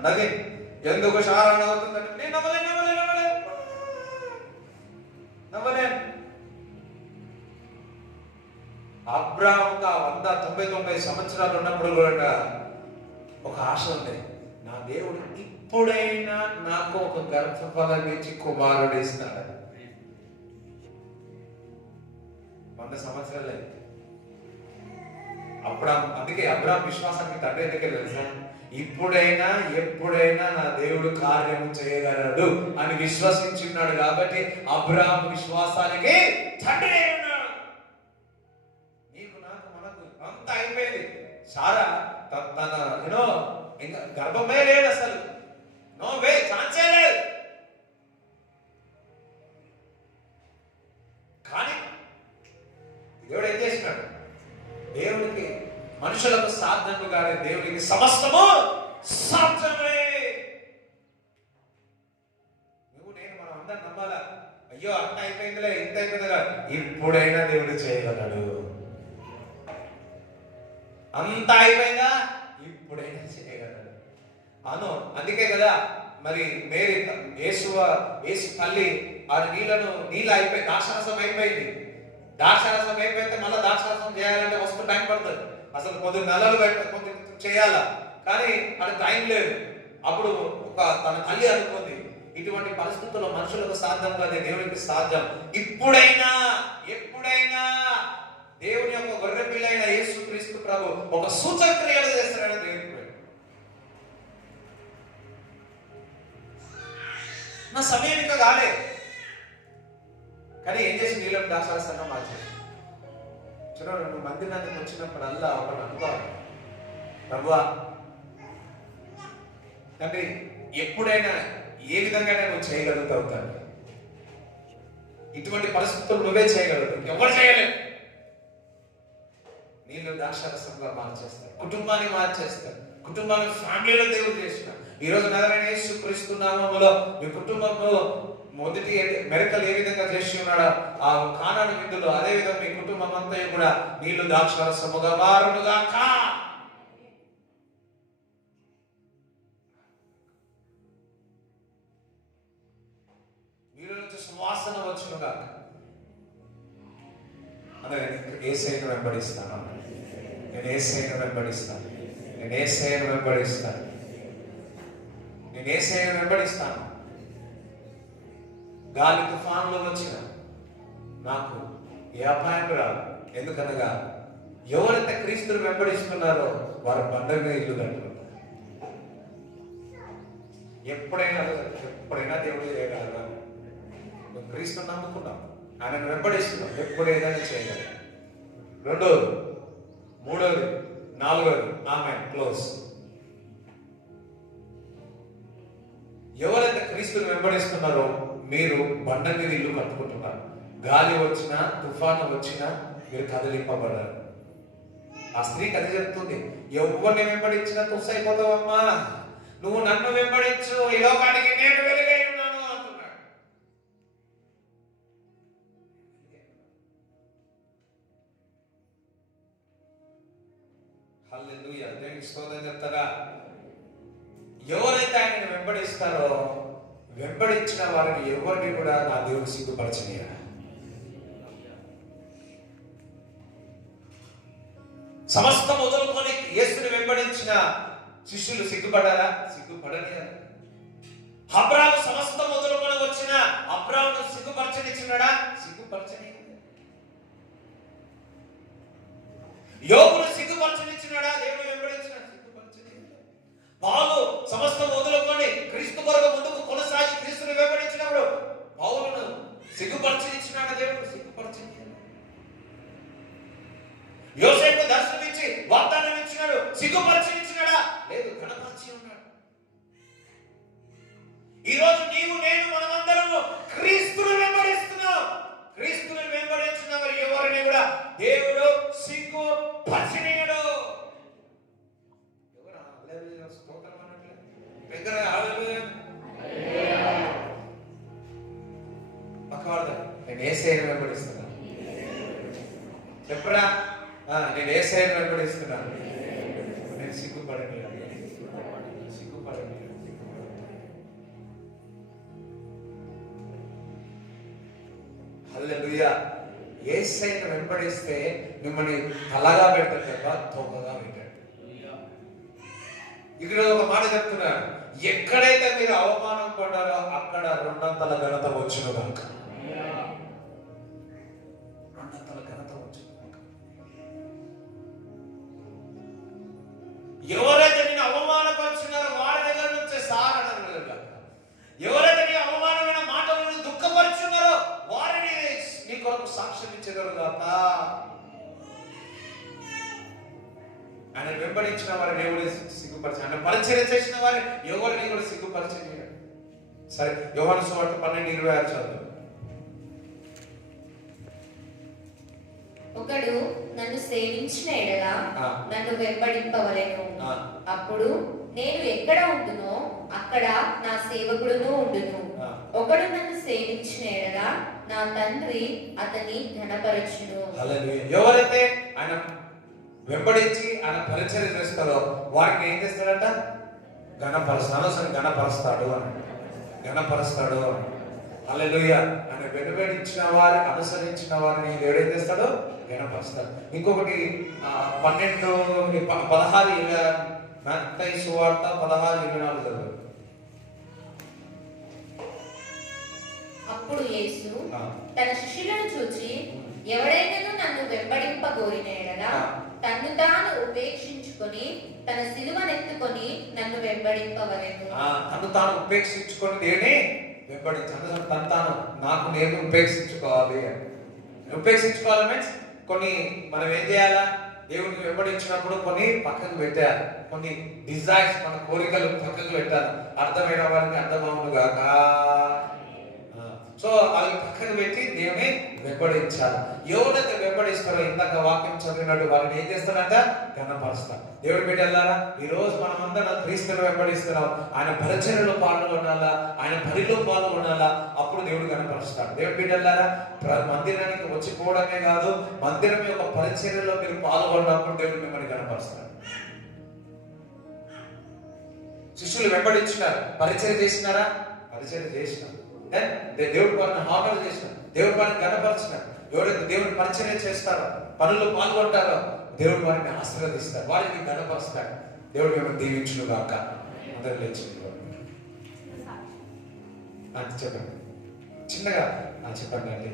నది ఎందుకు శారా అవుతుందంటే నేను నమ్మలేను. అబ్రాహాముకు 199 సంవత్సరాలు ఉన్నప్పుడు కూడా ఒక ఆశ ఉంది, నా దేవుడు ఇప్పుడైనా నాకు ఒక గర్భఫలం ఇచ్చి కుమారుడు ఇస్తాడు. 100 సంవత్సరాలే అబ్రాహాం. అందుకే అబ్రాహాం విశ్వాసానికి తండ్రి ఎందుకే తెలుసా? ఇప్పుడైనా ఎప్పుడైనా నా దేవుడు కార్యము చేయగలడు అని విశ్వసించున్నాడు కాబట్టి అబ్రాహాం విశ్వాసానికి తండ్రి ఉన్నాడు. నీకు నాకు మనకు అంతా అయిపోయింది. సారా తన ఇంకా గర్భమే లేదు, అసలు నో వే, ఛాన్సే లేదు. కానీ దేవుడు ఏం చేసినాడు? దేవుడికి మనుషులకు సాధ్యము కాదు, దేవుడికి సమస్తము సాధ్యమే. నువ్వు నేను మనం అందరం నమ్మాలా? అయ్యో అంత అయిపోయిందిలే, ఇంత అయిపోయిందిగా. ఇప్పుడైనా దేవుడు చేయగలడు. అంత అయిపోయిందా? ఇప్పుడైనా చేయగలడు. అందుకే కదా మరి మేరీ యేసు తల్లి ఆ నీళ్ళు అయిపోయి దాక్షారసం అయిపోయింది. దాక్షారసం అయిపోతే మళ్ళీ దాక్షారసం చేయాలంటే వస్తూ టైం పడుతుంది. అసలు కొద్ది నెలలు కొద్ది చేయాలా, కానీ అది టైం లేదు. అప్పుడు తన తల్లి అనుకుంది, ఇటువంటి పరిస్థితుల్లో మనుషులకు సాధ్యం కాదే, దేవుడికి సాధ్యం. ఇప్పుడైనా ఎప్పుడైనా దేవుని యొక్క గొర్రె పిల్ల అయిన యేసుక్రీస్తు ప్రభు ఒక సూచక క్రియలు చేస్తాడని దేవుడు. నా సమయం ఇంకా కాలే, కానీ ఏం చేసి నీళ్ళని దాక్షారసంగా మార్చాడు. చూడండి, నువ్వు మందిరానికి వచ్చినప్పుడల్లా ఒక అనుభవం, ప్రభువా తండ్రి ఎప్పుడైనా ఏ విధంగా నువ్వు చేయగలుగుతావు తండ్రి. ఇటువంటి పరిస్థితులు నువ్వే చేయగలుగుతావు, ఎవరు చేయలేదు. నీళ్ళు ద్రాక్షారసంగా మార్చేస్తారు, కుటుంబాన్ని మార్చేస్తారు, కుటుంబాన్ని ఫ్యామిలీలో దేవుడు చేసిన. ఈరోజు నగరాన్ని యేసుక్రీస్తు నామములో మీ కుటుంబంలో మొదటి మెరకలు ఏ విధంగా చేసి ఉన్నాడో ఆ కానాను విందులో అదే విధంగా మీ కుటుంబం అంతా కూడా నీళ్లు ద్రాక్షారసముగా మారునుగాక. నీళ్ళ నుంచి సువాసన వచ్చునుగాక. యేసయ్యను వెంబడిస్తాను, నేను యేసయ్యను వెంబడిస్తాను, నేను యేసయ్యను వెంబడిస్తాను, నేను యేసయ్యను వెంబడిస్తాను. గాలి తుఫానులో వచ్చిన, నాకు ఏ అపాయం రాదు. ఎందుకనగా ఎవరైతే క్రీస్తుని వెంబడిస్తున్నారో వారు బండ మీద ఇల్లు కట్టుకుంటారు. ఎప్పుడైనా దేవుడు చేయగలరా? నువ్వు క్రీస్తుని నమ్ముకున్నావు, ఆయనను వెంబడిస్తున్నావు, ఎప్పుడు ఏదైనా చేయగలరు. రెండోది, మూడోది, నాలుగోది, ఆమె క్లోజ్. ఎవరైతే క్రీస్తుని వెంబడిస్తున్నారో మీరు బండ మీద ఇల్లు కట్టుకుంటున్నారు. గాలి వచ్చినా తుఫాను వచ్చినా మీరు కదిలింపబడారు. ఆ స్త్రీకి అది చెప్తుంది, ఎవరిని వెంబడించినా తుస్సైపోతావమ్మా, నువ్వు నన్ను వెంబడించు, ఈ లోకానికి నేను వెలుగై ఉన్నాను అంటున్నాడు. హల్లెలూయా, దేవునికి స్తోత్రం చెప్తారా? ఎవరైతే ఆయనను వెంబడిస్తారో వెంబడించిన వారిని ఎవరిని కూడా నా దేవుడు సిగ్గుపరచనీయ. సమస్తం వదులుకొని యేసుని వెంబడించిన శిష్యులు సిగ్గుపడారా? సిగ్గుపడనియారు. అబ్రాహాము సమస్తం వదులుకొని వచ్చిన అబ్రాహామును సిగ్గుపరచనిచ్చినాడా? సిగ్గుపరచని. యోబును సిగ్గుపరచనిచ్చినాడా? దేవుడు వెంబడించిన సిగ్గుపరచని. పౌలు సమస్తం వదులుకొని క్రీస్తు కొరకు ముందుకు కొనసాగి క్రీస్తుని వెంబడించినప్పుడు పౌలును సిగ్గుపరచనిచ్చినాడా? దేవుడు సిగ్గుపరచని. యోసేపు దర్శనమిచ్చి వాగ్దానం ఇచ్చినాడు, సిగ్గుపరచనిచ్చినాడా? లేదు, కనపరిచి ఉన్నాడు. ఈ రోజు నీవు నేను మనమందరము క్రీస్తుని వెంబడిస్తున్నాం. క్రీస్తుని వెంబడించిన ఎవరిని కూడా దేవుడు సిగ్గుపరచనీయడు. నేను యేసయ్యను వెంబడిస్తున్నాను. చెప్పరా? నేను యేసయ్యను వెంబడిస్తున్నాను. నేను సిగ్గుపడని. హల్లెలూయా. యేసయ్యను వెంబడిస్తే మిమ్మల్ని తలగా పెట్టాడు తప్ప తోకగా పెట్టాడు. ఇక్కడ ఒక మాట చెప్తున్నారు, ఎక్కడైతే మీరు అవమానం పడ్డారో అక్కడ రెండంతల ఘనత వచ్చును కనుక. రెండంతల ఘనత వచ్చును కనుక. ఎవరైతే నేను అవమానపరిచినారో వారి దగ్గర నుంచే సారణ. ఎవరైతే నీ అవమానమైన మాటలను దుఃఖపరుచున్నారో వారిని నీ కొరకు సాక్ష్యం ఇచ్చేదారు కాక. ఆయన వెంబడించిన వారిని ఎవరు సిగ్గుపరిచి, ఆయన పరిచయం చేసిన వారిని ఎవరిని కూడా సిగ్గుపరిచి. సరే, యోహాను సువార్త 12:26 చదువు. ఒకడు నన్ను సేవించిన ఎడల నన్ను వెంబడింపవలెను. అప్పుడు నేను ఎక్కడ ఉండునో అక్కడ నా సేవకుడును ఉండును. ఒకడు నన్ను సేవించిన ఎడల నా తండ్రి అతని ఘనపరచును. ఎవరైతే ఆయన వెంబడించి ఆయన పరిచయం చేస్తారో వారిని ఏం చేస్తాడంట? ఘనపరుస్తాడు. ఘనపరుస్తాడు అని, ఘనపరుస్తాడు అని. హల్లెలూయా. ఆయన వెంబడించిన వారిని అనుసరించిన వారిని దేవుడు ఏం చేస్తాడు? ఘనపరుస్తాడు. ఇంకొకటి 16:20 మత్తయి సువార్త 16:24 చదువు. అప్పుడు యేసు తన శిష్యులను చూచి, ఎవడైనాను నన్ను వెంబడింపగోరిన ఎడల తన్ను తాను ఉపేక్షించుకొని తన సిలువనెత్తుకొని నన్ను వెంబడింపవలెను. తను తాను ఉపేక్షించుకొని దేవుని వెంబడించాను. తను తాను నాకు నేను ఉపేక్షించుకోవాలి. ఉపేక్షించుకోవాలి మీన్స్ కొన్ని మనం ఏం చేయాలా? దేవుడిని వెంబడించినప్పుడు కొన్ని పక్కకు పెట్టాలి. కొన్ని డిజైర్స్, మన కోరికలు పక్కకు పెట్టాలి. అర్థమైన వారికి అర్థమవును గాక. సో అవి పక్కకు పెట్టి దేవుని వెంబడించాలి. ఎవరైతే వెంబడిస్తారో ఇందాక వాక్యం చదివినట్టు వారిని ఏం చేస్తారంట? ఘనపరుస్తారు. దేవుడి బిడ్డలారా, ఈ రోజు మనమందరం క్రీస్తుని వెంబడిస్తున్నాం. ఆయన పరిచర్యలో పాల్గొనాలా, ఆయన పనిలో పాల్గొనాలా, అప్పుడు దేవుడు ఘనపరుస్తాడు. దేవుడి బిడ్డలారా, మందిరానికి వచ్చిపోవడమే కాదు, మందిరం యొక్క పరిచర్యలో మీరు పాల్గొన్నప్పుడు దేవుడు మిమ్మల్ని ఘనపరుస్తాడు. శిష్యులు వెంబడించినారు, పరిచర్య చేసినారా? పరిచర్య చేసినారు. దేవుడి వారిని హామీలు చేసినారు, దేవుడి వారిని ఘనపరిచినారు. ఎవరైతే దేవుని పరిచర్య చేస్తారో, పనులు పాల్గొంటారో దేవుడు వారిని ఆశీర్వదిస్తారు, వారిని ఘనపరుస్తాడు. దేవుడు మిమ్మల్ని దీవించును గాక. అందరూ లేచి చెప్పండి, చిన్నగా చెప్పండి అండి.